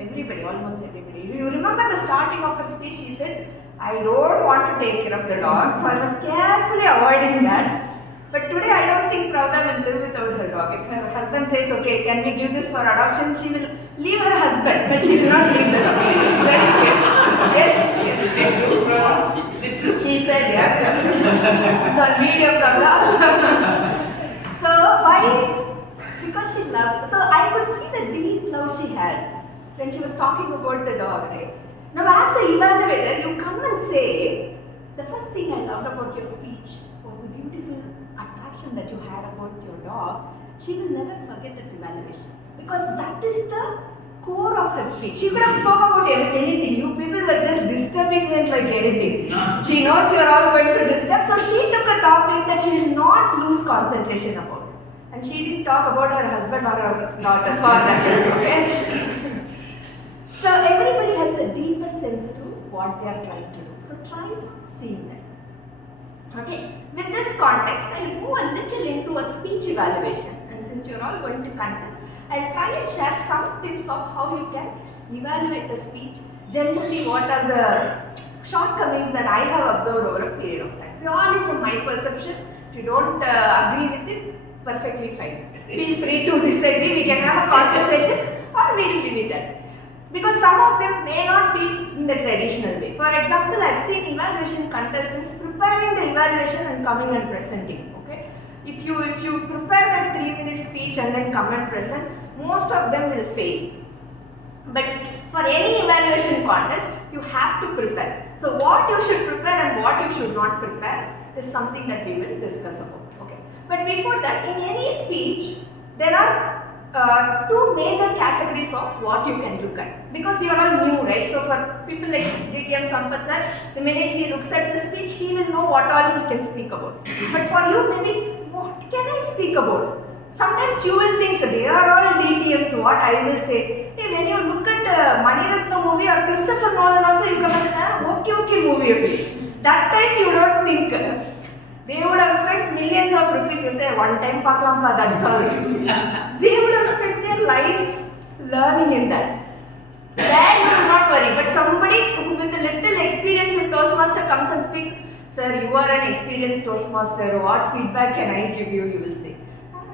Everybody, almost everybody. You remember the starting of her speech, she said, I don't want to take care of the dog, so I was carefully avoiding that. But today I don't think Pravda will live without her dog. If her husband says, okay, can we give this for adoption, she will leave her husband, but she will not leave the dog. She's very careful. Yes. She said, yeah. It's on video, Pravda. So why? Because she loves. So I could see the deep love she had when she was talking about the dog, right? Now as an evaluator, you come and say, the first thing I loved about your speech was the beautiful attraction that you had about your dog. She will never forget that evaluation because that is the core of her speech. She could have spoken about anything. You people were just disturbing it like anything. She knows you are all going to disturb, so she took a topic that she will not lose concentration about. And she didn't talk about her husband or her daughter for reference, okay? So everybody has a deeper sense to what they are trying to do. So try seeing that. Okay, with this context, I will move a little into a speech evaluation. And since you are all going to contest, I will try and share some tips of how you can evaluate a speech. Generally, what are the shortcomings that I have observed over a period of time. Purely from my perception, if you don't agree with it, perfectly fine. Feel free to disagree, we can have a conversation or we will leave it at it. Because some of them may not be in the traditional way. For example, I have seen evaluation contestants preparing the evaluation and coming and presenting. Okay, if you prepare that 3-minute speech and then come and present, most of them will fail. But for any evaluation contest, you have to prepare. So what you should prepare and what you should not prepare is something that we will discuss about. Okay, but before that, in any speech, there are two major categories of what you can look at, because you are all new, right? So for people like DTM Sampath sir, the minute he looks at the speech, he will know what all he can speak about. But for you, maybe, what can I speak about? Sometimes you will think they are all DTMs, what I will say. Hey, when you look at Mani Ratna movie or Christopher Nolan also, you come and say, okay movie only. That time you don't think. They would have spent millions of rupees. You'll say, one time paklampa, that's all. They would have spent their lives learning in that. There you will not worry. But somebody who with a little experience in Toastmaster comes and speaks, sir, you are an experienced Toastmaster. What feedback can I give you? You will say,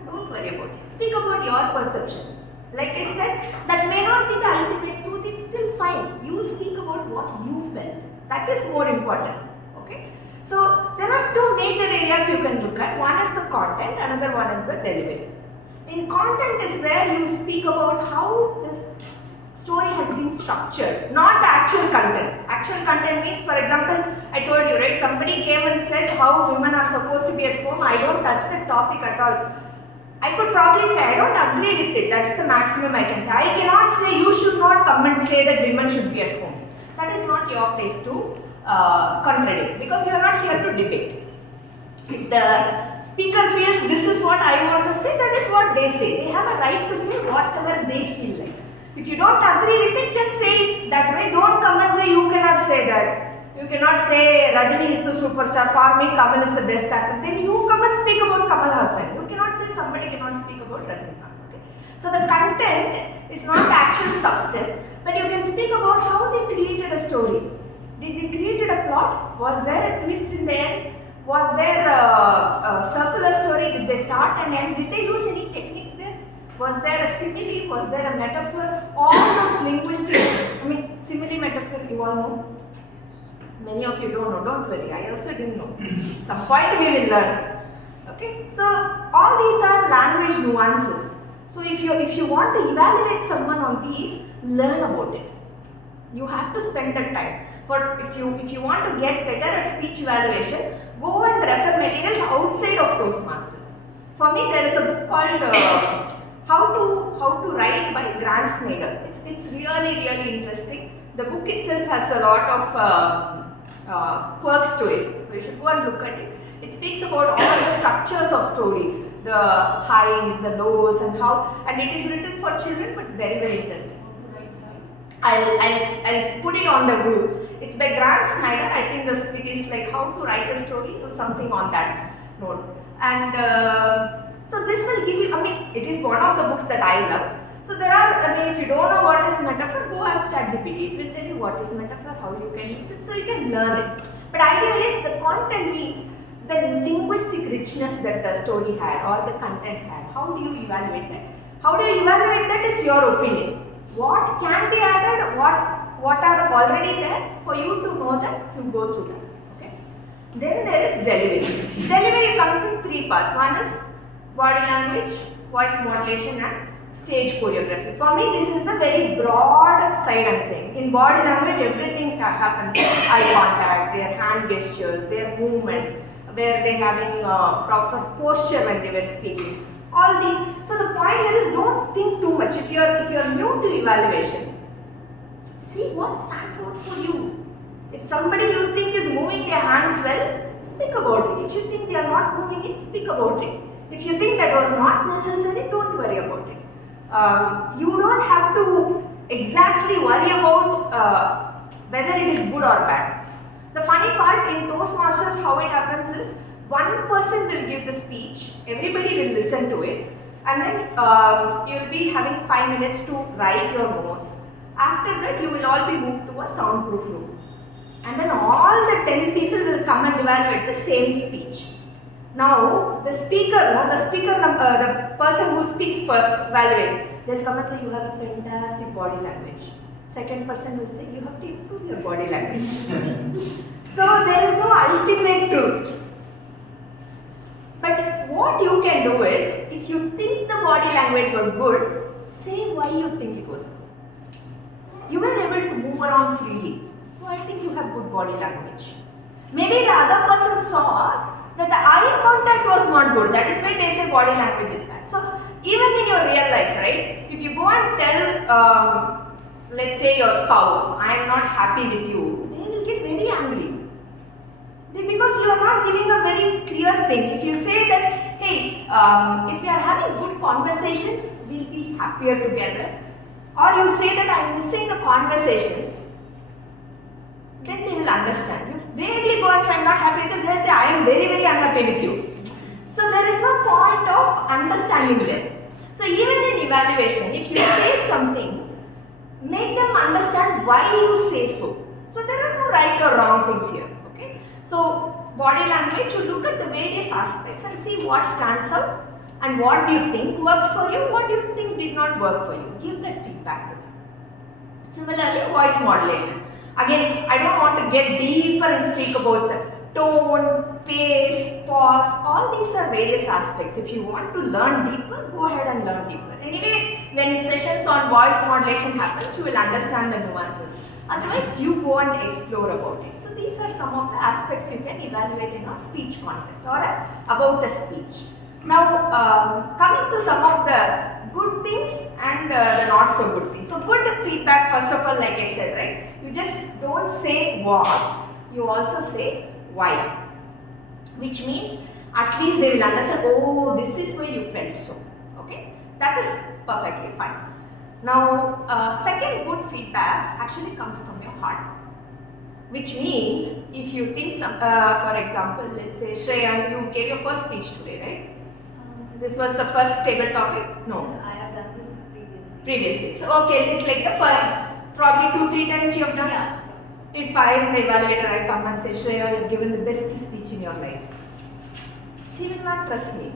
don't worry about it. Speak about your perception. Like I said, that may not be the ultimate truth. It's still fine. You speak about what you felt. That is more important. Okay. So there are two major areas you can look at. One is the content, another one is the delivery. In content is where you speak about how this story has been structured, not the actual content. Actual content means, for example, I told you, right, somebody came and said how women are supposed to be at home. I don't touch the topic at all. I could probably say, I don't agree with it. That's the maximum I can say. I cannot say you should not come and say that women should be at home. That is not your place to contradict, because you are not here to debate. If the speaker feels this is what I want to say, that is what they say. They have a right to say whatever they feel like. If you don't agree with it, just say it that way. Don't come and say you cannot say that. You cannot say Rajini is the superstar, for me Kamal is the best actor. Then you come and speak about Kamal Hassan. You cannot say somebody cannot speak about Rajinikanth. Okay? So the content is not the actual substance, but you can speak about how they created a story. Did they created a plot? Was there a twist in the end? Was there a circular story? Did they start and end? Did they use any techniques there? Was there a simile? Was there a metaphor? All those linguistic, simile, metaphor, you all know. Many of you don't know, don't worry, I also didn't know. Some point we will learn. Okay, so all these are language nuances. So if you want to evaluate someone on these, learn about it. You have to spend that time. If you want to get better at speech evaluation, go and refer materials outside of Toastmasters. For me, there is a book called How to Write by Grant Snyder. It's really interesting. The book itself has a lot of quirks to it, so you should go and look at it. It speaks about all the structures of story, the highs, the lows, and it is written for children, but very interesting. I'll put it on the group. It's by Grant Snyder. I think it is like How to Write a Story or something on that note. And so this will give you, it is one of the books that I love. So there are, if you don't know what is metaphor, go ask ChatGPT. It will tell you what is metaphor, how you can use it, so you can learn it. But idea is the content means the linguistic richness that the story had or the content had. How do you evaluate that? How do you evaluate that is your opinion. What can be added, what are already there, for you to know that, you go through that. Okay. Then there is delivery. Delivery comes in three parts. One is body language, voice modulation and stage choreography. For me, this is the very broad side I am saying. In body language, everything happens. Eye contact, their hand gestures, their movement, where they having proper posture when they were speaking. All these. So the point here is don't think too much. If you are new to evaluation, see what stands out for you. If somebody you think is moving their hands well, speak about it. If you think they are not moving it, speak about it. If you think that was not necessary, don't worry about it. You don't have to exactly worry about whether it is good or bad. The funny part in Toastmasters, how it happens is, one person will give the speech, everybody will listen to it, and then you will be having 5 minutes to write your notes. After that, you will all be moved to a soundproof room. And then all the 10 people will come and evaluate the same speech. Now, the person who speaks first evaluates. They'll come and say, you have a fantastic body language. Second person will say, you have to improve your body language. So, there is no ultimate truth. But what you can do is, if you think the body language was good, say why you think it was good. You were able to move around freely. So I think you have good body language. Maybe the other person saw that the eye contact was not good. That is why they say body language is bad. So even in your real life, right? If you go and tell, let's say your spouse, I am not happy with you, they will get very angry. Because you are not giving a very clear thing. If you say that, hey, if we are having good conversations, we'll be happier together. Or you say that I'm missing the conversations, then they will understand. vaguely go and say I'm not happy with you, they'll say I am very, very unhappy with you. So there is no point of understanding them. So even in evaluation, if you say something, make them understand why you say so. So there are no right or wrong things here. Okay. So body language, you look at the various aspects and see what stands out and what do you think worked for you, what do you think did not work for you. Give that feedback to them. Similarly, voice modulation. Again, I don't want to get deeper and speak about the tone, pace, pause, all these are various aspects. If you want to learn deeper, go ahead and learn deeper. Anyway, when sessions on voice modulation happens, you will understand the nuances. Otherwise, you go and explore about it. So these are some of the aspects you can evaluate in a speech contest or about a speech. Now, coming to some of the good things and the not so good things. So good feedback, first of all, like I said, right? You just don't say what, you also say why. Which means at least they will understand, oh, this is why you felt so. Okay? That is perfectly fine. Now, second good feedback actually comes from your heart. Which means if you think, for example, let's say Shreya, you gave your first speech today, right? This was the first table topic? No. I have done this Previously. So, okay, it's like the first, probably 2-3 times you have done? Yeah. If I am the evaluator, I come and say, Shreya, you have given the best speech in your life. She will not trust me.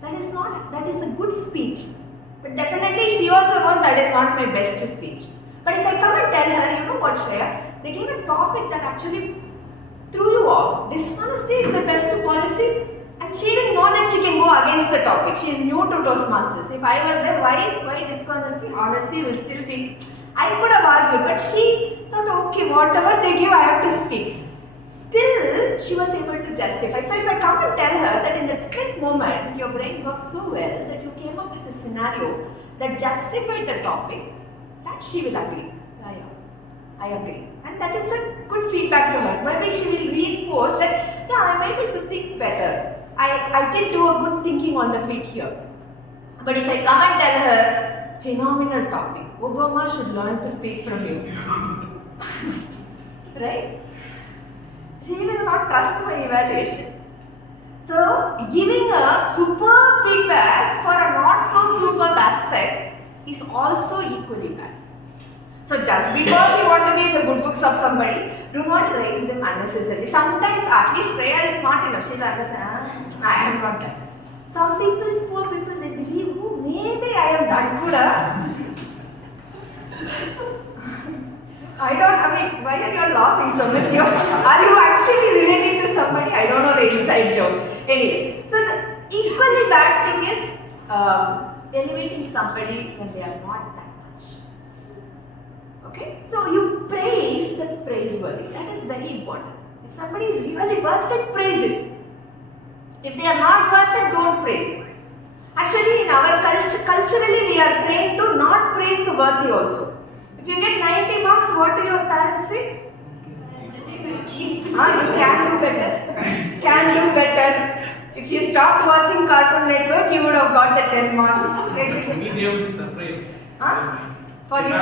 That is a good speech. But definitely she also knows that is not my best speech. But if I come and tell her, you know what, Shreya, they gave a topic that actually threw you off. Dishonesty is the best policy. And she didn't know that she can go against the topic. She is new to Toastmasters. If I was there, why dishonesty? Honesty will still be. I could have argued, but she thought, okay, whatever they give, I have to speak. Still, she was able to justify. So if I come and tell her that in that split moment, your brain works so well that you came up with a scenario that justified the topic, that she will agree. I agree. And that is a good feedback to her. Maybe she will reinforce that, yeah, I am able to think better. I did do a good thinking on the feet here. But if I come and tell her, phenomenal topic, Obama should learn to speak from you. Right? She will not trust my evaluation. So, giving a super feedback for a not so superb aspect is also equally bad. So, just because you want to be in the good books of somebody, do not raise them unnecessarily. Sometimes, at least Shreya is smart enough, she will understand, I am not that. Some people, poor people, they believe, oh, maybe I am that good. Why are you laughing so much? Are you actually relating to somebody? I don't know the inside joke. Anyway, so the equally bad thing is elevating somebody when they are not that much. Okay, so you praise the praiseworthy. That is very important. If somebody is really worth it, praise it. If they are not worth it, don't praise it. Actually, in our culture, culturally, we are trained to not praise the worthy also. If you get 90 marks, what do your parents say? You can do better. Can do better. If you stopped watching Cartoon Network, you would have got the 10 marks. Maybe they will be surprised. For you,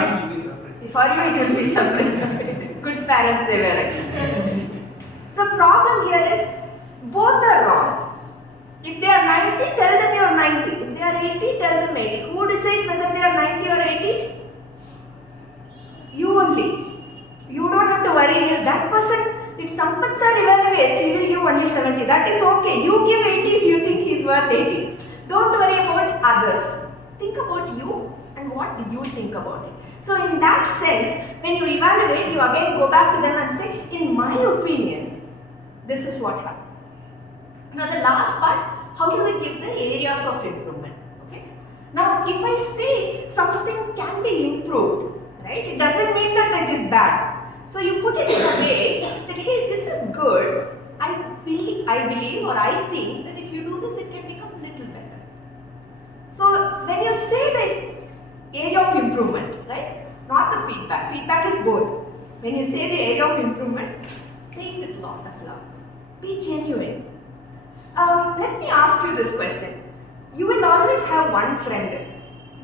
it will be surprise. Good parents they were actually. So problem here is both are wrong. If they are 90, tell them you are 90. If they are 80, tell them 80. Who decides whether they are 90 or 80? You only. You don't have to worry. That person, if Sampath sir evaluates, he will give only 70. That is okay. You give 80 if you think he is worth 80. Don't worry about others. Think about you and what do you think about it. So in that sense, when you evaluate, you again go back to them and say, in my opinion, this is what happened. Now the last part, how do we give the areas of improvement? Okay. Now if I say something can be improved, right, it doesn't mean that it is bad. So you put it in a way that, hey, this is good. I believe or I think that if you do this, it can become a little better. So when you say the area of improvement, right, not the feedback. Feedback is both. When you say the area of improvement, say it with a lot of love. Be genuine. Let me ask you this question. You will always have one friend.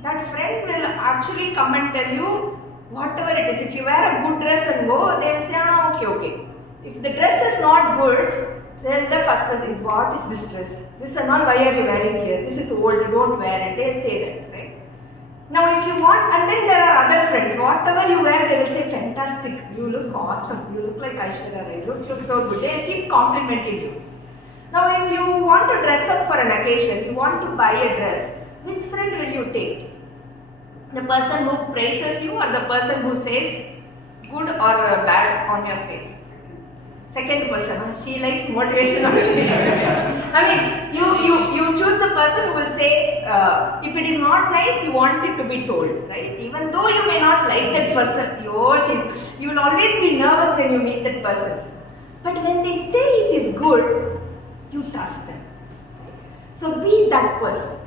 That friend will actually come and tell you whatever it is. If you wear a good dress and go, they will say, okay. If the dress is not good, then the first person is, what is this dress? This is not, why are you wearing here? This is old, don't wear it. They'll say that, right? Now if you want, and then there are other friends, whatever you wear, they will say, fantastic, you look awesome, you look like Aishwarya Rai, you look so good. They keep complimenting you. Now if you want to dress up for an occasion, you want to buy a dress, which friend will you take? The person who praises you or the person who says good or bad on your face? Second person, she likes motivation. I mean, you choose the person who will say, if it is not nice, you want it to be told, right? Even though you may not like that person, you will always be nervous when you meet that person. But when they say it is good, you trust them. So be that person.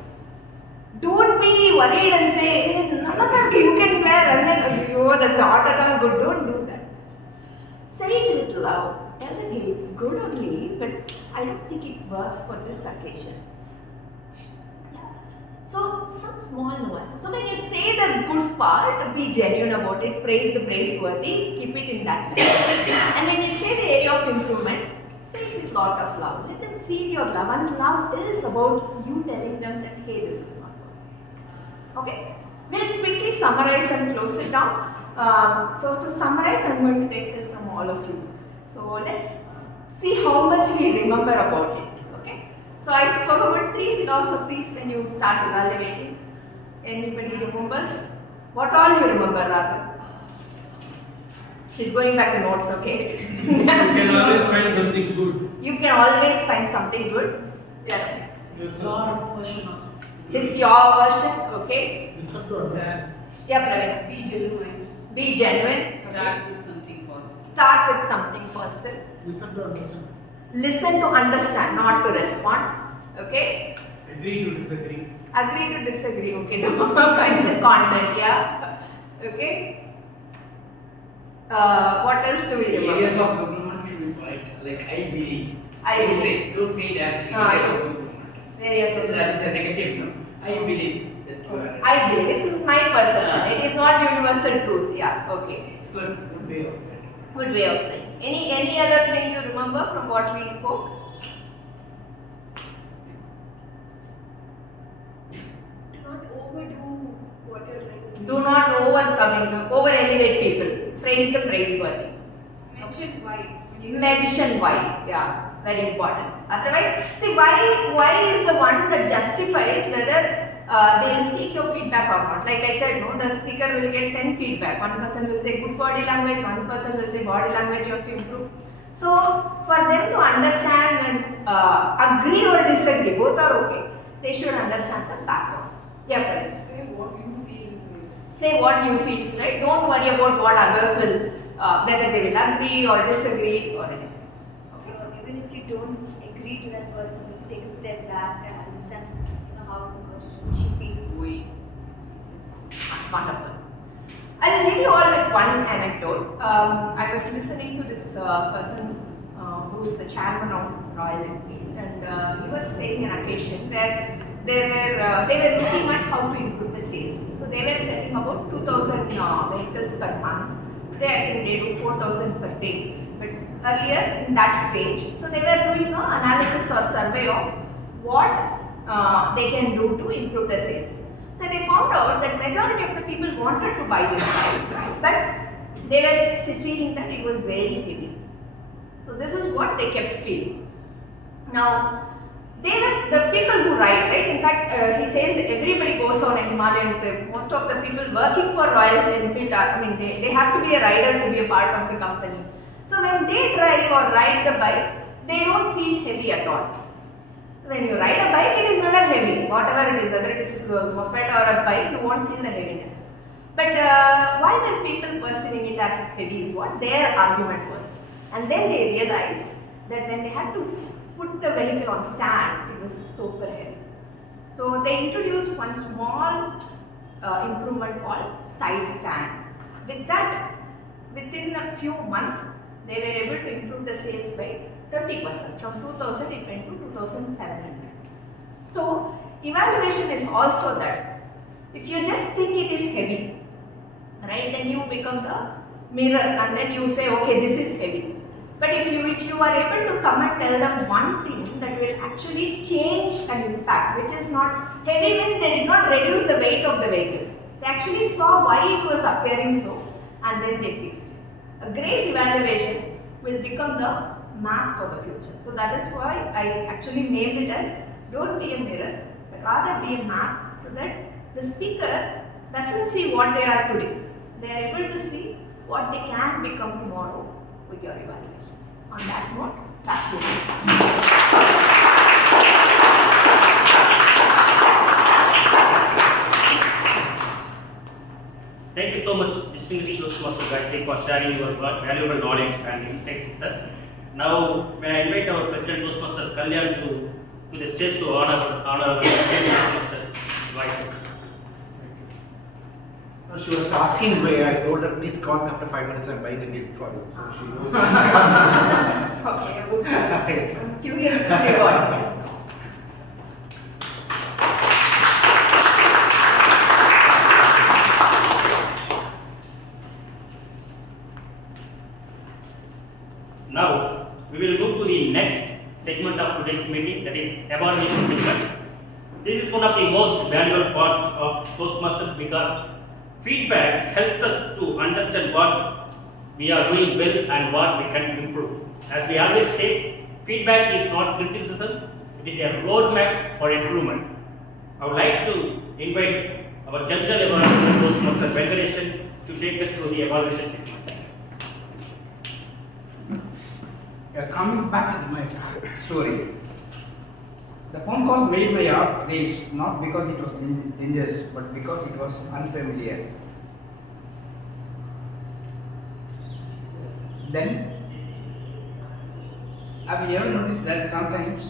Don't be worried and say, hey, you can wear, and then, oh, that's not at all good. Don't do that. Say it with love. Tell them, hey, it's good only, but I don't think it works for this occasion. Yeah. So, some small nuances. So, when you say the good part, be genuine about it, praise the praiseworthy, keep it in that level. And when you say the area of improvement, say it with lot of love. Let them feel your love, and love is about you telling them that, hey, this is not working. Okay? We'll quickly summarize and close it down. So, to summarize, I'm going to take it from all of you. So let's see how much we remember about it. Okay. So I spoke about 3 philosophies when you start evaluating. Anybody remembers? What all you remember, rather? She's going back to notes. Okay. You can always find something good. You can always find something good. Yeah. It's your version of. It's your version. Okay. Listen to understand. Yeah, Praveen. Be genuine. Be genuine. Start with something positive. Start with something positive. Listen to understand. Listen to understand, not to respond. Okay? Agree to disagree. Agree to disagree. Okay, no. Find the content, yeah. Okay? What else do we remember? Areas of improvement should be polite. Like I believe. I believe. Don't say directly. Ah, Areas of improvement. Areas of That is a negative, no? I believe that you are. I believe. It's my perception. It is not universal truth. Yeah. Okay. It's good way of it. Good way of saying. Any other thing you remember from what we spoke? Do not overdo what you're trying to say. Do not over elevate people. Praise the praiseworthy. Mention why. Mention why. Yeah, very important. Otherwise, see, why is the one that justifies whether they will take your feedback or not. Like I said, no, the speaker will get 10 feedback. One person will say good body language, one person will say body language you have to improve. So for them to understand and agree or disagree, both are okay. They should understand the background. Yeah, please. Say what you feel is right. Say what you feel is right. Don't worry about what others will, whether they will agree or disagree or anything. Okay. Even if you don't agree to that person, you take a step back and understand, how she feels. Wonderful. I'll leave you all with one anecdote. I was listening to this person who is the chairman of Royal Enfield, and he was saying an occasion where they were looking at how to improve the sales. So they were selling about 2,000 vehicles per month. Today I think they do 4,000 per day. But earlier in that stage, so they were doing an analysis or survey of what they can do to improve the sales. So they found out that majority of the people wanted to buy this bike, but they were feeling that it was very heavy. So this is what they kept feeling. Now, they were the people who ride, right? In fact, he says everybody goes on a Himalayan trip. Most of the people working for Royal Enfield, they have to be a rider to be a part of the company. So when they drive or ride the bike, they don't feel heavy at all. When you ride a bike, it is never heavy. Whatever it is, whether it is a moped or a bike, you won't feel the heaviness. But why were people perceiving it as heavy is what their argument was. And then they realized that when they had to put the vehicle on stand, it was super heavy. So they introduced one small improvement called side stand. With that, within a few months, they were able to improve the sales by 30%. From 2000 it went to 2700. So evaluation is also that. If you just think it is heavy, right, then you become the mirror and then you say, okay, this is heavy. But if you are able to come and tell them one thing that will actually change an impact, which is not heavy means they did not reduce the weight of the vehicle. They actually saw why it was appearing so and then they fixed it. A great evaluation will become the map for the future. So that is why I actually named it as don't be a mirror, but rather be a map so that the speaker doesn't see what they are today. They are able to see what they can become tomorrow with your evaluation. On that note, back to you. Thank you so much, distinguished Toastmaster Gayatri, for sharing your valuable knowledge and insights with us. Now, may I invite our President Toastmaster Kalyan to the stage to honor our Toastmaster Gayatri. She was asking why I told her, please call me after 5 minutes, I'm buying a gift for you. So she knows. Okay, I'm curious to see what it is. Now, we will move to the next segment of today's meeting, that is evaluation feedback. This is one of the most valuable parts of Toastmasters because feedback helps us to understand what we are doing well and what we can improve. As we always say, feedback is not criticism, it is a roadmap for improvement. I would like to invite our General Evaluator Toastmaster Venkatesan to take us through the evaluation segment. Coming back to my story, the phone call made my heart race not because it was dangerous but because it was unfamiliar. Then, have you ever noticed that sometimes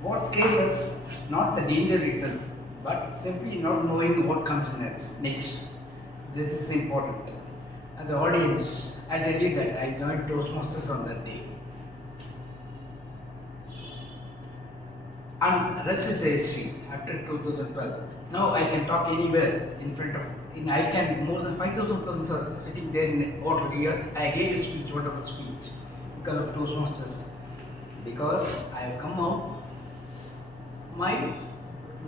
what scares us not the danger itself but simply not knowing what comes next? This is important. As an audience, I tell you that I joined Toastmasters on that day. And rest is history. After 2012, now I can talk anywhere in front of. I can more than 5,000 persons are sitting there in auto here. I gave a speech, wonderful speech, because of Toastmasters. Because I have come out my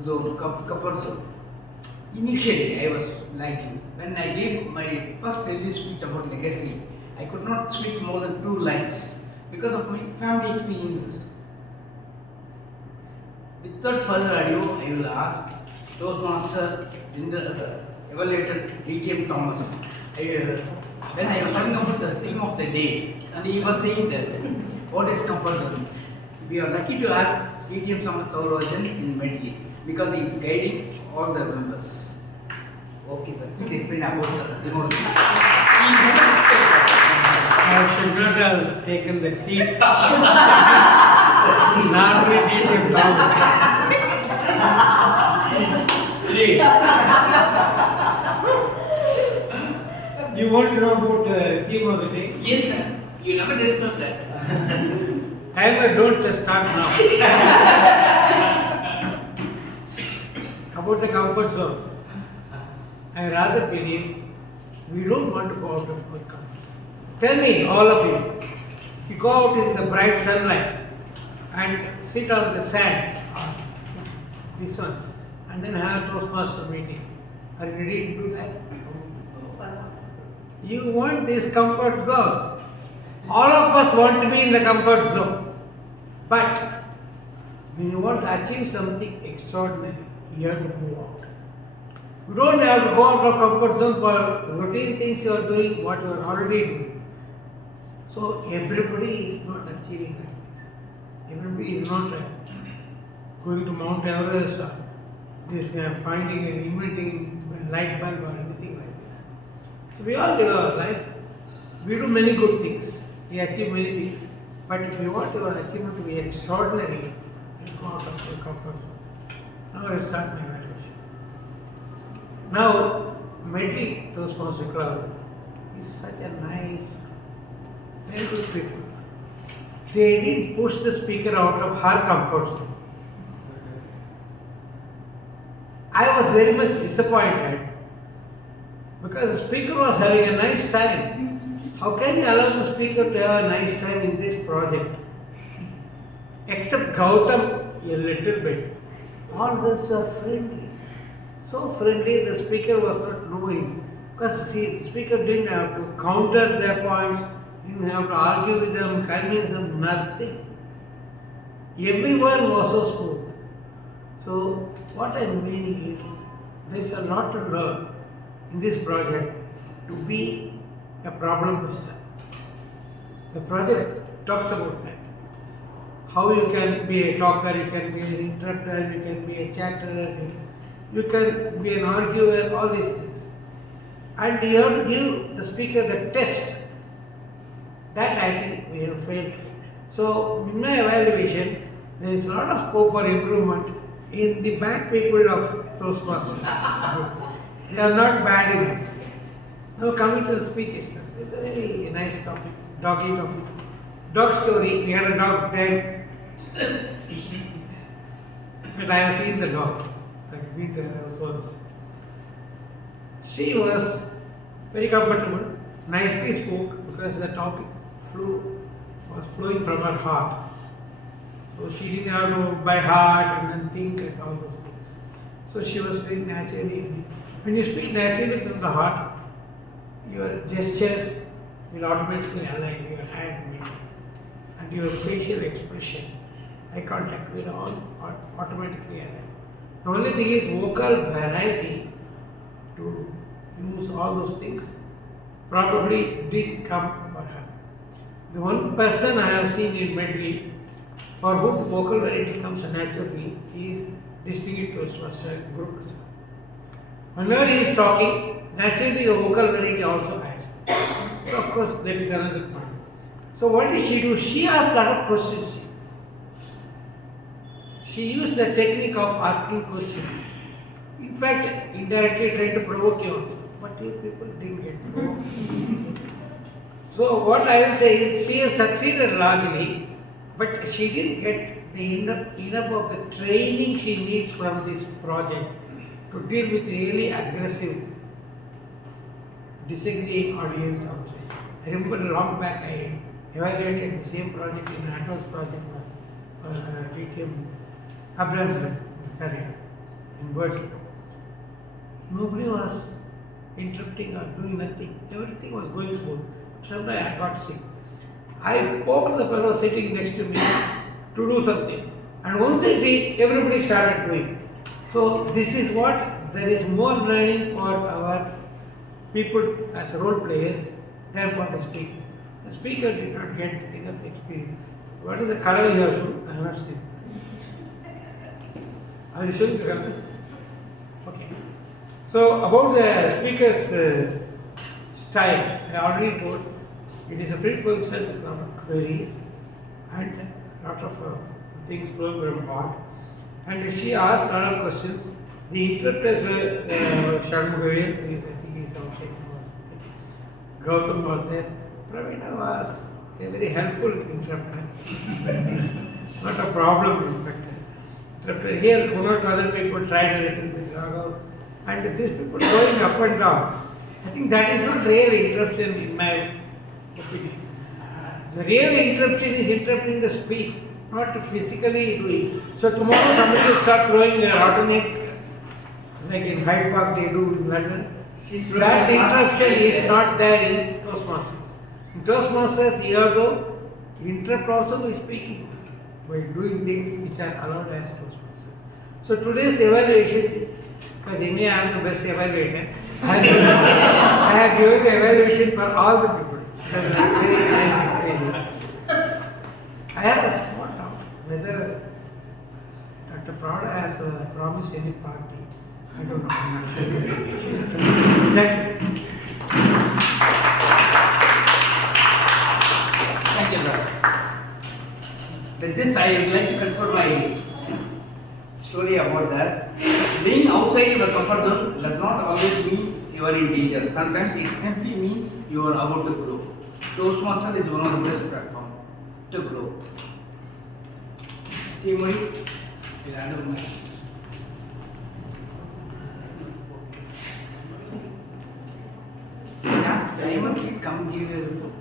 zone, comfort zone. Initially, I was lagging. When I gave my first early speech about legacy, I could not speak more than 2 lines because of my family experiences. Without further ado, I will ask Toastmaster Evaluator D.T.M. Thomas. When I was talking about the theme of the day, and he was saying that what is comfort zone? We are lucky to have D.T.M. Saurajan in Medley because he is guiding all the members. Okay, sir. Please explain about the remote. I should not have taken the seat. Normally, D.T.M. Thomas. See, you want to know about the theme of the day? Yes, sir. You never discussed that. Timer, don't start now. About the comfort zone. I rather believe we don't want to go out of our comfort zone. Tell me, all of you, if you go out in the bright sunlight and sit on the sand, this one, and then have a Toastmaster meeting, are you ready to do that? You want this comfort zone. All of us want to be in the comfort zone. But when you want to achieve something extraordinary, you have to move out. You don't have to go out of comfort zone for routine things you are doing, what you are already doing. So everybody is not achieving like this. Everybody is not going to Mount Everest or finding and inventing a light bulb or anything like this. So we all live our life. We do many good things. We achieve many things. But if you want your achievement to be extraordinary, you go out of your comfort zone. Now I start my evaluation. Now, Medley Toastmaster Club is such a nice, very good people. They didn't push the speaker out of her comfort zone. I was very much disappointed because the speaker was having a nice time How can you allow the speaker to have a nice time in this project? Except Gautam a little bit. All this are friendly. So friendly the speaker was not knowing. Because see, the speaker didn't have to counter their points, didn't have to argue with them, convince them, nothing. Everyone was so smooth. So what I'm meaning is, there's a lot to learn in this project to be a problem person. The project talks about that. How you can be a talker, you can be an interrupter, you can be a chatterer, you can be an arguer, all these things. And you have to give the speaker the test. That I think we have failed. So in my evaluation, there is a lot of scope for improvement in the bad people of Toastmasters. They are not bad enough. Now coming to the speech itself, it's a very nice topic, doggy topic. Dog story, we had a dog dead. But I have seen the dog. I've been there once. She was very comfortable, nicely spoke because the topic was flowing from her heart. So she didn't have to by heart and then think and all those things. So she was very naturally. When you speak naturally from the heart, your gestures will automatically align, your hand will, and your facial expression, eye contact will all automatically align. The only thing is vocal variety to use all those things probably did come for her. The one person I have seen in Medley for whom vocal variety comes naturally is distinguished Toastmaster Guru Prasad. Whenever he is talking, naturally the vocal variety also adds. So of course that is another point. So what did she do? She asked a lot of questions. She used the technique of asking questions. In fact, indirectly trying to provoke you also. But you people didn't get provoked. So what I will say is she has succeeded largely, but she didn't get the enough of the training she needs from this project to deal with really aggressive, disagreeing audience outside. I remember long back I evaluated the same project in advanced project for DTM Abraham's career in Berkeley. Nobody was interrupting or doing nothing. Everything was going smooth. Someday I got sick. I poked the fellow sitting next to me to do something. And once he did, everybody started doing. So this is what, there is more learning for our people as role players than for the speaker. The speaker did not get enough experience. What is the color you have shown? I have not seen. Are you showing the colors? Okay. So about the speaker's style, I already told, it is a free-flowing set with a lot of queries and a lot of things flowing from heart. And she asked a lot of questions. The interpreters were Sharmugavel, I think he is outside. Gautam was there. Pravina was a very helpful interpreter. Not a problem, in fact. Interpreter. Here, one or two other people tried a little bit. And these people going up and down. I think that is not real interruption in my opinion. The real interruption is interrupting the speech, not physically doing. So tomorrow somebody will start throwing a alternate, like in Hyde Park they do in London. That interruption is not there in Toastmasters. In Toastmasters you have to interrupt also by speaking, by doing things which are allowed as Toastmasters. So today's evaluation, because anyway I am the best evaluator, I have given the evaluation for all the people. It was a very nice experience. I have a small doubt whether Dr. Prada has promised any party. I don't know. I'm not sure. Thank you. Thank you, sir. With this, I would like to conclude my story about that. Being outside your comfort zone does not always mean you are in danger. Sometimes it simply means you are about to grow. Toastmaster is one of the best platforms to grow. Team will handle my. Yeah. ask timer, please come give your report.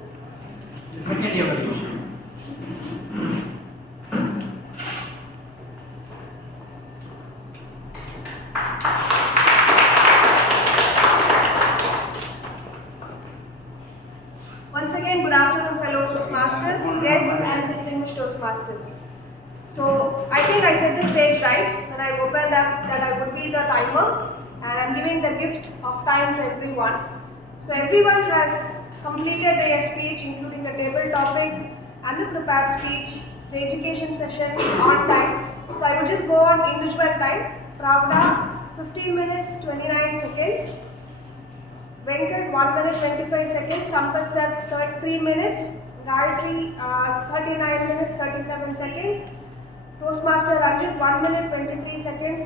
The second evaluation. Once again, good afternoon, fellow Toastmasters, guests, and distinguished Toastmasters. So, I think I set the stage right when I opened up that I would be the timer and I'm giving the gift of time to everyone. So, everyone has completed their speech, including the table topics and the prepared speech, the education session on time. So, I would just go on individual time. Pravda, 15 minutes, 29 seconds. Venkat 1 minute 25 seconds, Sampath sir 3 minutes, Gayatri 39 minutes 37 seconds, Toastmaster Ranjit 1 minute 23 seconds,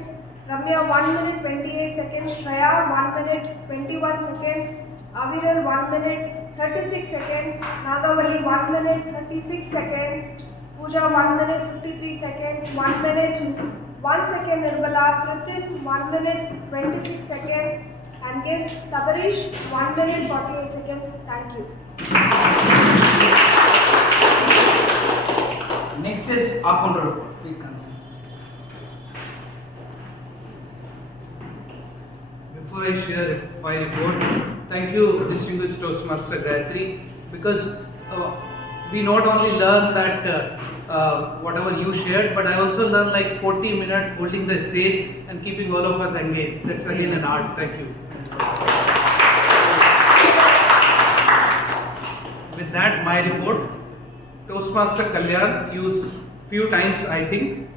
Ramya 1 minute 28 seconds, Shreya 1 minute 21 seconds, Aviral 1 minute 36 seconds, Nagavali 1 minute 36 seconds, Pooja 1 minute 53 seconds, 1 minute 1 second Nirmala, Kritin 1 minute 26 seconds, and guest Sabarish 1 minute 48 seconds. Thank you. Next is Akunda report. Please continue. Before I share my report, thank you, distinguished Toastmaster Gayatri, because we not only learn that whatever you shared, but I also learned like 40 minutes holding the stage and keeping all of us engaged. That's again an art. Thank you. With that, my report. Toastmaster Kalyan used few times, I think.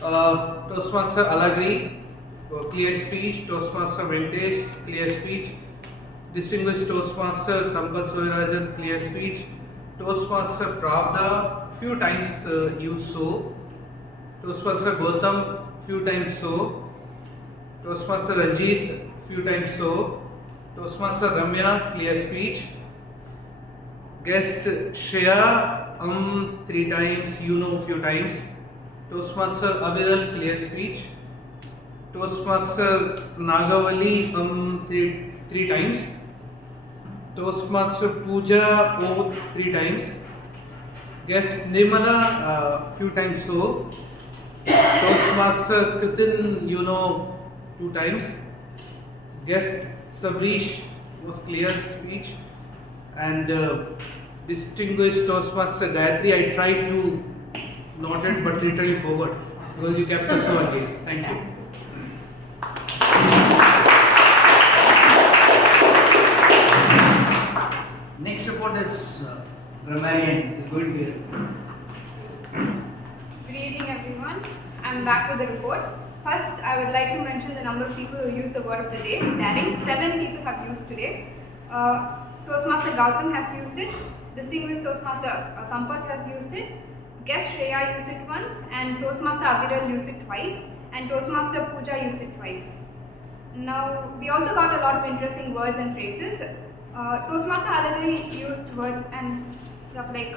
Toastmaster Alagri, clear speech. Toastmaster Ventesh, clear speech. Distinguished Toastmaster Sampath Soyarajan, clear speech. Toastmaster Pravda, few times used so. Toastmaster Gautam, few times so. Toastmaster Ranjit, few times so. Toastmaster Ramya, clear speech. Guest Shreya, 3 times, few times. Toastmaster Aviral, clear speech. Toastmaster Nagavali, 3 times. Toastmaster Pooja, 3 times. Guest Nirmala, few times so. Toastmaster Kritin, 2 times. Guest Sabrish was clear speech. And distinguished Toastmaster Gayatri, I tried to note it but literally forgot because you kept us so engaged. Thank you. Next report is Ramarian. It's going to be. Good evening, everyone. I'm back with the report. First, I would like to mention the number of people who used the word of the day. Daring, 7 people have used today. Toastmaster Gautam has used it. Distinguished Toastmaster Sampath has used it. Guest Shreya used it once, and Toastmaster Aviral used it twice, and Toastmaster Pooja used it twice. Now, we also got a lot of interesting words and phrases. Toastmaster Alagri used words and stuff like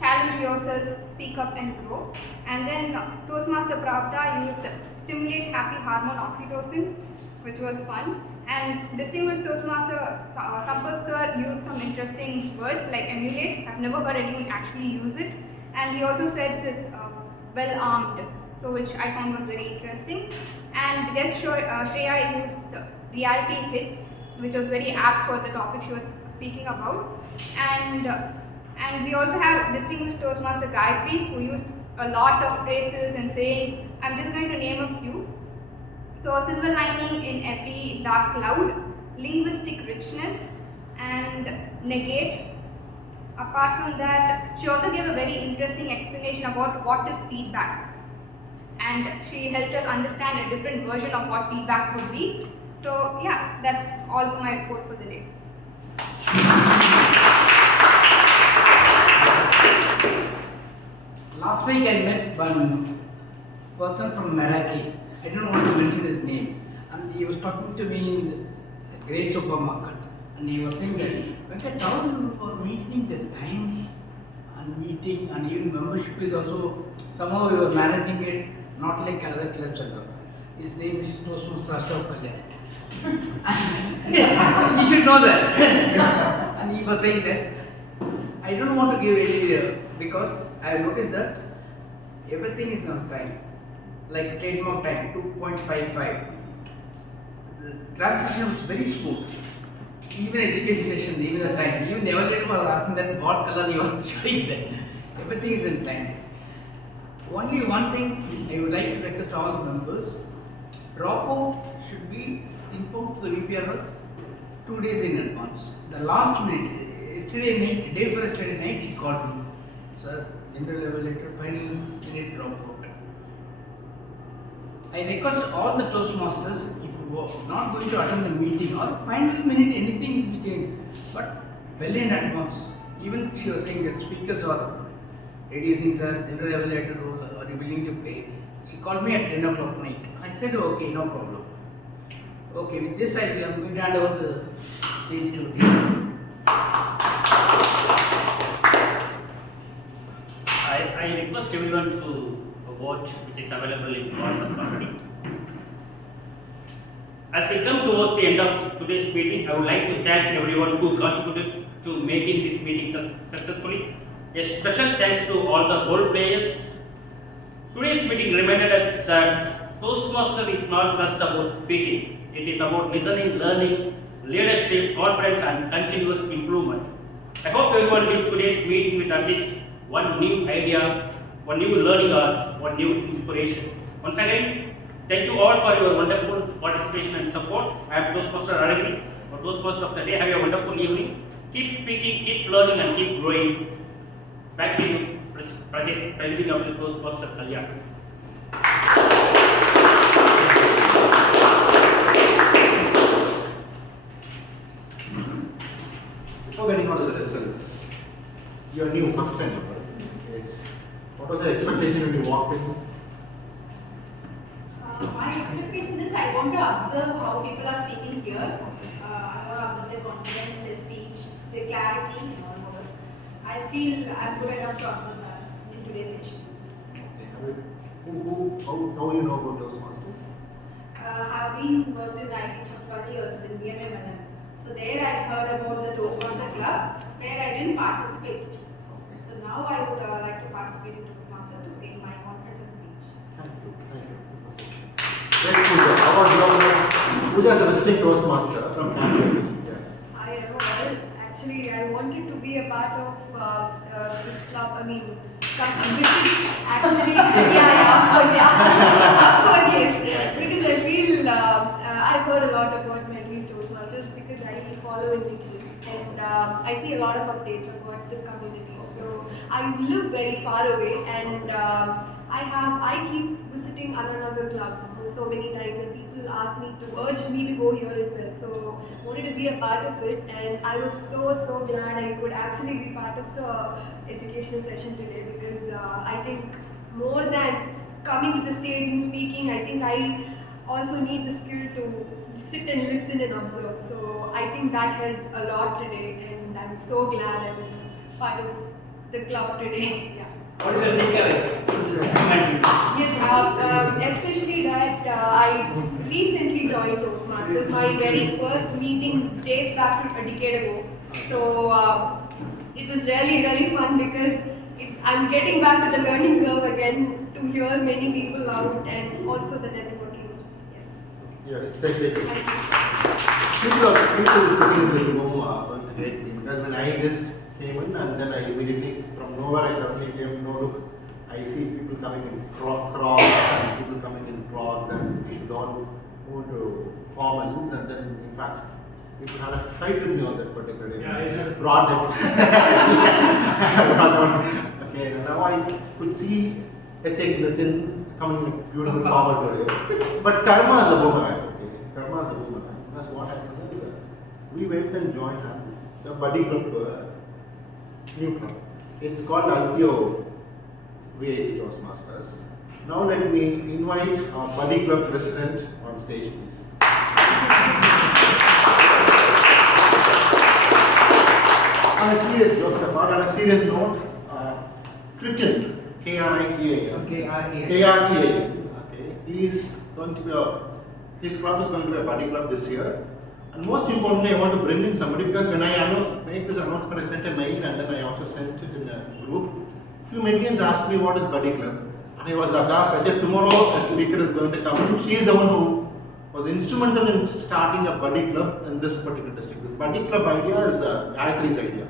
challenge yourself, speak up and grow. And then Toastmaster Pravda used stimulate happy hormone oxytocin, which was fun. And distinguished Toastmaster Sampath sir used some interesting words like emulate. I've never heard anyone actually use it. And he also said this well armed, so which I found was very interesting. And guest Shreya used reality hits, which was very apt for the topic she was speaking about. And we also have distinguished Toastmaster Gayatri, who used a lot of phrases and sayings. I'm just going to name a few. So, silver lining in every dark cloud, linguistic richness, and negate. Apart from that, she also gave a very interesting explanation about what is feedback. And she helped us understand a different version of what feedback would be. So, yeah, that's all for my report for the day. Last week I met one person from Meraki. I don't want to mention his name. And he was talking to me in the great supermarket. And he was saying that when I told for meeting the times and meeting and even membership is also somehow you are managing it not like other clubs and all. His name is Toastmasters Kalyan. You should know that. And he was saying that I don't want to give any because I have noticed that everything is on time. Like trademark time, 2.55. The transition was very smooth. Even education session, even the time, even the evaluator was asking that what color you are showing that. Everything is in time. Only one thing I would like to request all the members, dropout should be informed to the VPR 2 days in advance. The last minute, yesterday night, day before yesterday night, she called me. Sir, general evaluator, final minute dropout. I request all the Toastmasters, if you are not going to attend the meeting or final minute anything will be changed, but well in advance. Even she was saying that speakers are reducing, sir, general evaluator role, are you willing to play? She called me at 10 o'clock night. I said, okay, no problem. Okay, with this I am going to hand over the stage to Dean. I request everyone to watch which is available in WhatsApp already. As we come towards the end of today's meeting, I would like to thank everyone who contributed to making this meeting successfully. A special thanks to all the role players. Today's meeting reminded us that Toastmaster is not just about speaking. It is about listening, learning, leadership, confidence and continuous improvement. I hope everyone leaves today's meeting with at least one new idea, one new learning or one new inspiration. Once again, thank you all for your wonderful participation and support. I am Toastmaster Aragri, or Toastmaster of the day. Have a wonderful evening. Keep speaking, keep learning and keep growing. Back to you, President of the Toastmaster Kalyan. Before getting on to the results, you are new, first time, right? Yes. What was your expectation when you walked in? My expectation is I want to observe how people are speaking here. I want to observe their confidence, their speech, their clarity, and all of it. I feel I'm good enough to observe that in today's session. Okay. How you know about Toastmasters? I've been worked in IT for 12 years in BMMLM. So there I heard about the Toastmaster Club where I didn't participate. So now I would like to participate in Toastmaster to gain my confidence in speech. Thank you. Yes, Pooja. How was your Pooja is a visiting Toastmaster from Canada. I am well. Actually, I wanted to be a part of this club. I mean, actually, of course, yes. Because I feel I've heard a lot about Medley's Toastmasters because I follow in Medley and I see a lot of updates about this community. So I live very far away and I keep visiting another club so many times and people ask me to urge me to go here as well. So wanted to be a part of it and I was so glad I could actually be part of the educational session today because I think more than coming to the stage and speaking, I think I also need the skill to sit and listen and observe. So I think that helped a lot today and I'm so glad I was part of the club today. Yeah. What is your takeaway? Yes, especially that I just recently joined Toastmasters. My very first meeting dates back to a decade ago. So it was really fun because I'm getting back to the learning curve again to hear many people out and also the networking. Yes. Yeah, take it. People sitting in this room are great because when I just came in and then I immediately from nowhere I suddenly came, no look, I see people coming in crocs and people coming in clogs and we should all move to formals and then in fact people had a fight with me on that particular day. Yeah, I just yeah. brought it. Okay, and now I could see let's say Nitin coming in a beautiful formal today. But karma is a boomerang, okay? Karma is a boomerang. That's what happened is we went and joined the buddy club new club. It's called Altio VAT Toastmasters. Now let me invite our buddy club president on stage, please. On a serious jokes apart, on a serious note, Kritin, K-R-I-T-A-N. Okay, he is going to be a his club is going to be a buddy club this year. And most importantly, I want to bring in somebody because when I make this announcement, I sent a mail and then I also sent it in a group. Few Medlians asked me what is buddy club. And I was aghast. I said, tomorrow a speaker is going to come in. She is the one who was instrumental in starting a buddy club in this particular district. This buddy club idea is Gayatri's idea.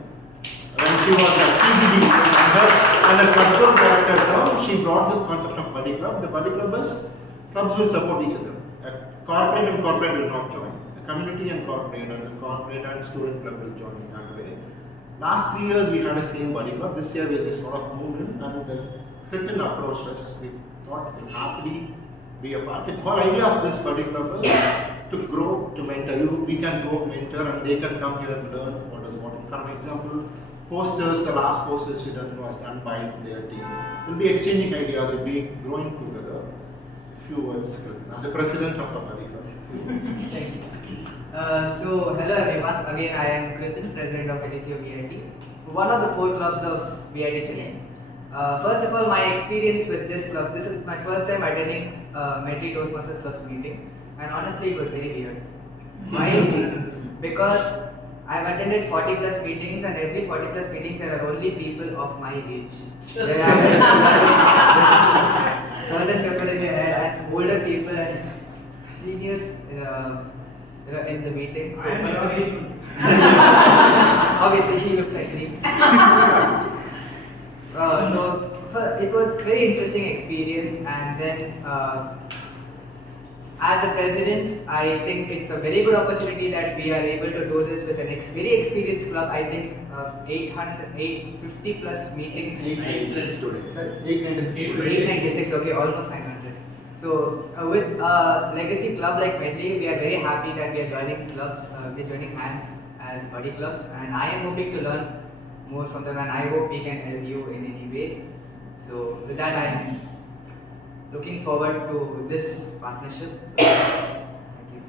When she was at CGD and a club director term, she brought this concept of buddy club. The buddy club is clubs will support each other. Corporate and corporate will not join. Community and corporate and student club will join in that way. Last 3 years we had a same buddy club. This year we just sort of moved in and Clinton approached us. We thought we'll happily be a part. The whole idea of this buddy club is to grow, to mentor you. We can go mentor and they can come here and learn what is what. For an example, posters, the last posters we done was done by their team. We'll be exchanging ideas, we'll be growing together. A few words, Clinton, as a president of the buddy club. Thank you. So, hello everyone. Again, I am Kritan, president of Elithio VIT, one of the 4 clubs of VIT Chennai. First of all, my experience with this club, this is my first time attending Medley Toastmasters Club's meeting, and honestly, it was very weird. Why? Because I've attended 40 plus meetings, and every 40 plus meetings there are only people of my age. There are certain people in your head, and older people and seniors in the meeting. So first of all, obviously he looks like me. So it was very interesting experience, and then as a president, I think it's a very good opportunity that we are able to do this with a very experienced club. I think 850 plus meetings. 896 today. Sorry, 896 today. 896, okay, almost 900. So with a legacy club like Medley, we are very happy that we are joining clubs, we are joining hands as buddy clubs, and I am hoping to learn more from them, and I hope we can help you in any way. So with that, I am looking forward to this partnership. So, thank you.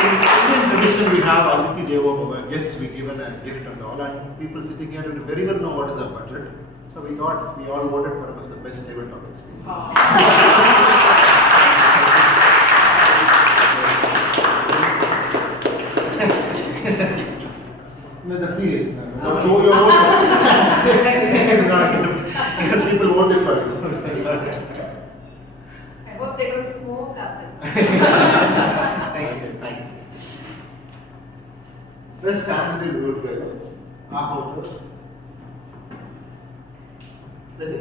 In Indian tradition, we have Aditi Devo gifts, we given a gift and all, and people sitting here will very well know what is a budget. So we thought we all voted for him as the best tabletop experience. No, that's serious. No, show your vote. People voted for him. I hope they don't smoke after. Thank you. Thank you. Best Sanskrit root player. Ahoto. Ready?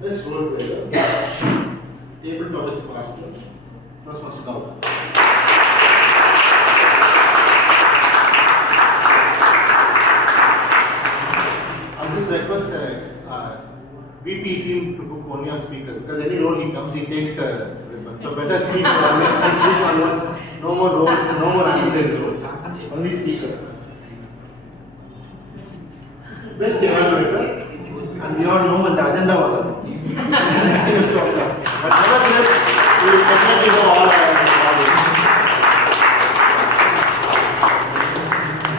Best role player. Tabletop is master. Toastmaster Gautam. Request the VP team to book only on speakers because any role he comes, he takes the ribbon. So better speaker always, next week onwards, no more roles, no more ancillary roles, only speaker. Best evaluator, and we all know when the agenda was announced. Next thing is to start. But nevertheless, we will definitely go all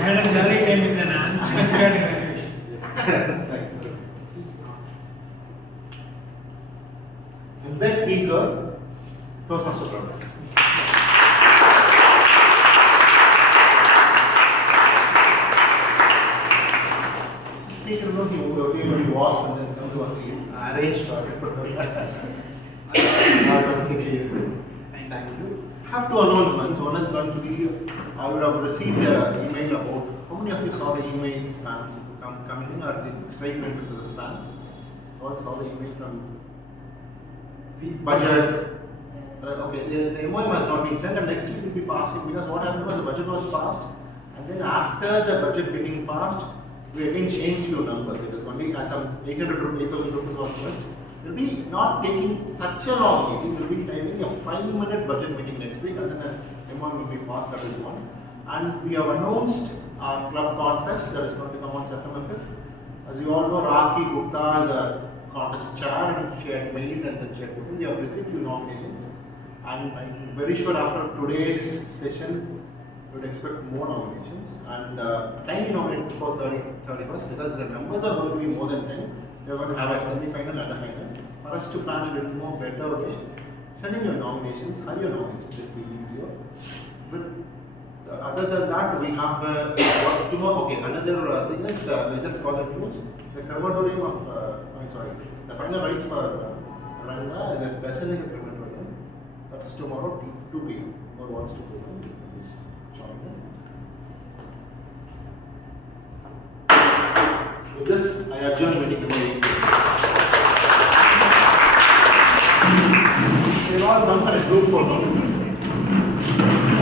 I had a jolly time with an unstructured evaluation. Thank you. And best speaker, Toastmaster program. Speaker, he walks and then comes to us. Arranged for it. Thank you. Have two announcements. One is going to be, I would have received an email about how many of you saw the email spams coming in, or did it straight went into the spam? All saw the email from budget. Okay, the MOM has not been sent, and next week will be passing because what happened was the budget was passed, and then after the budget getting passed, we again changed few numbers. It was only as some 800 rupees, 8,000 rupees was first. It will be not taking such a long meeting. We will be having a 5-minute budget meeting next week, and then the MOM will be passed. That is one. And we have announced our club contest that is going to come on September 5th. As you all know, Rakhi Gupta is contest chair and she had made and then she had put in. We have received few nominations and I'm very sure after today's session we would expect more nominations and time nominate before 31st because the numbers are going to be more than 10. We are going to have a semi-final and a final. For us to plan a little more better way, sending your nominations, hurry your nominations, it will be easier. With other than that, we have tomorrow. Okay, another thing is we just got the news. The crematorium of the final rites for Ranga is at Besseliger crematorium. That's tomorrow 2 p.m. Whoever wants to go, please join in. With this, I adjourn meeting number 8. We've all come for a group photo.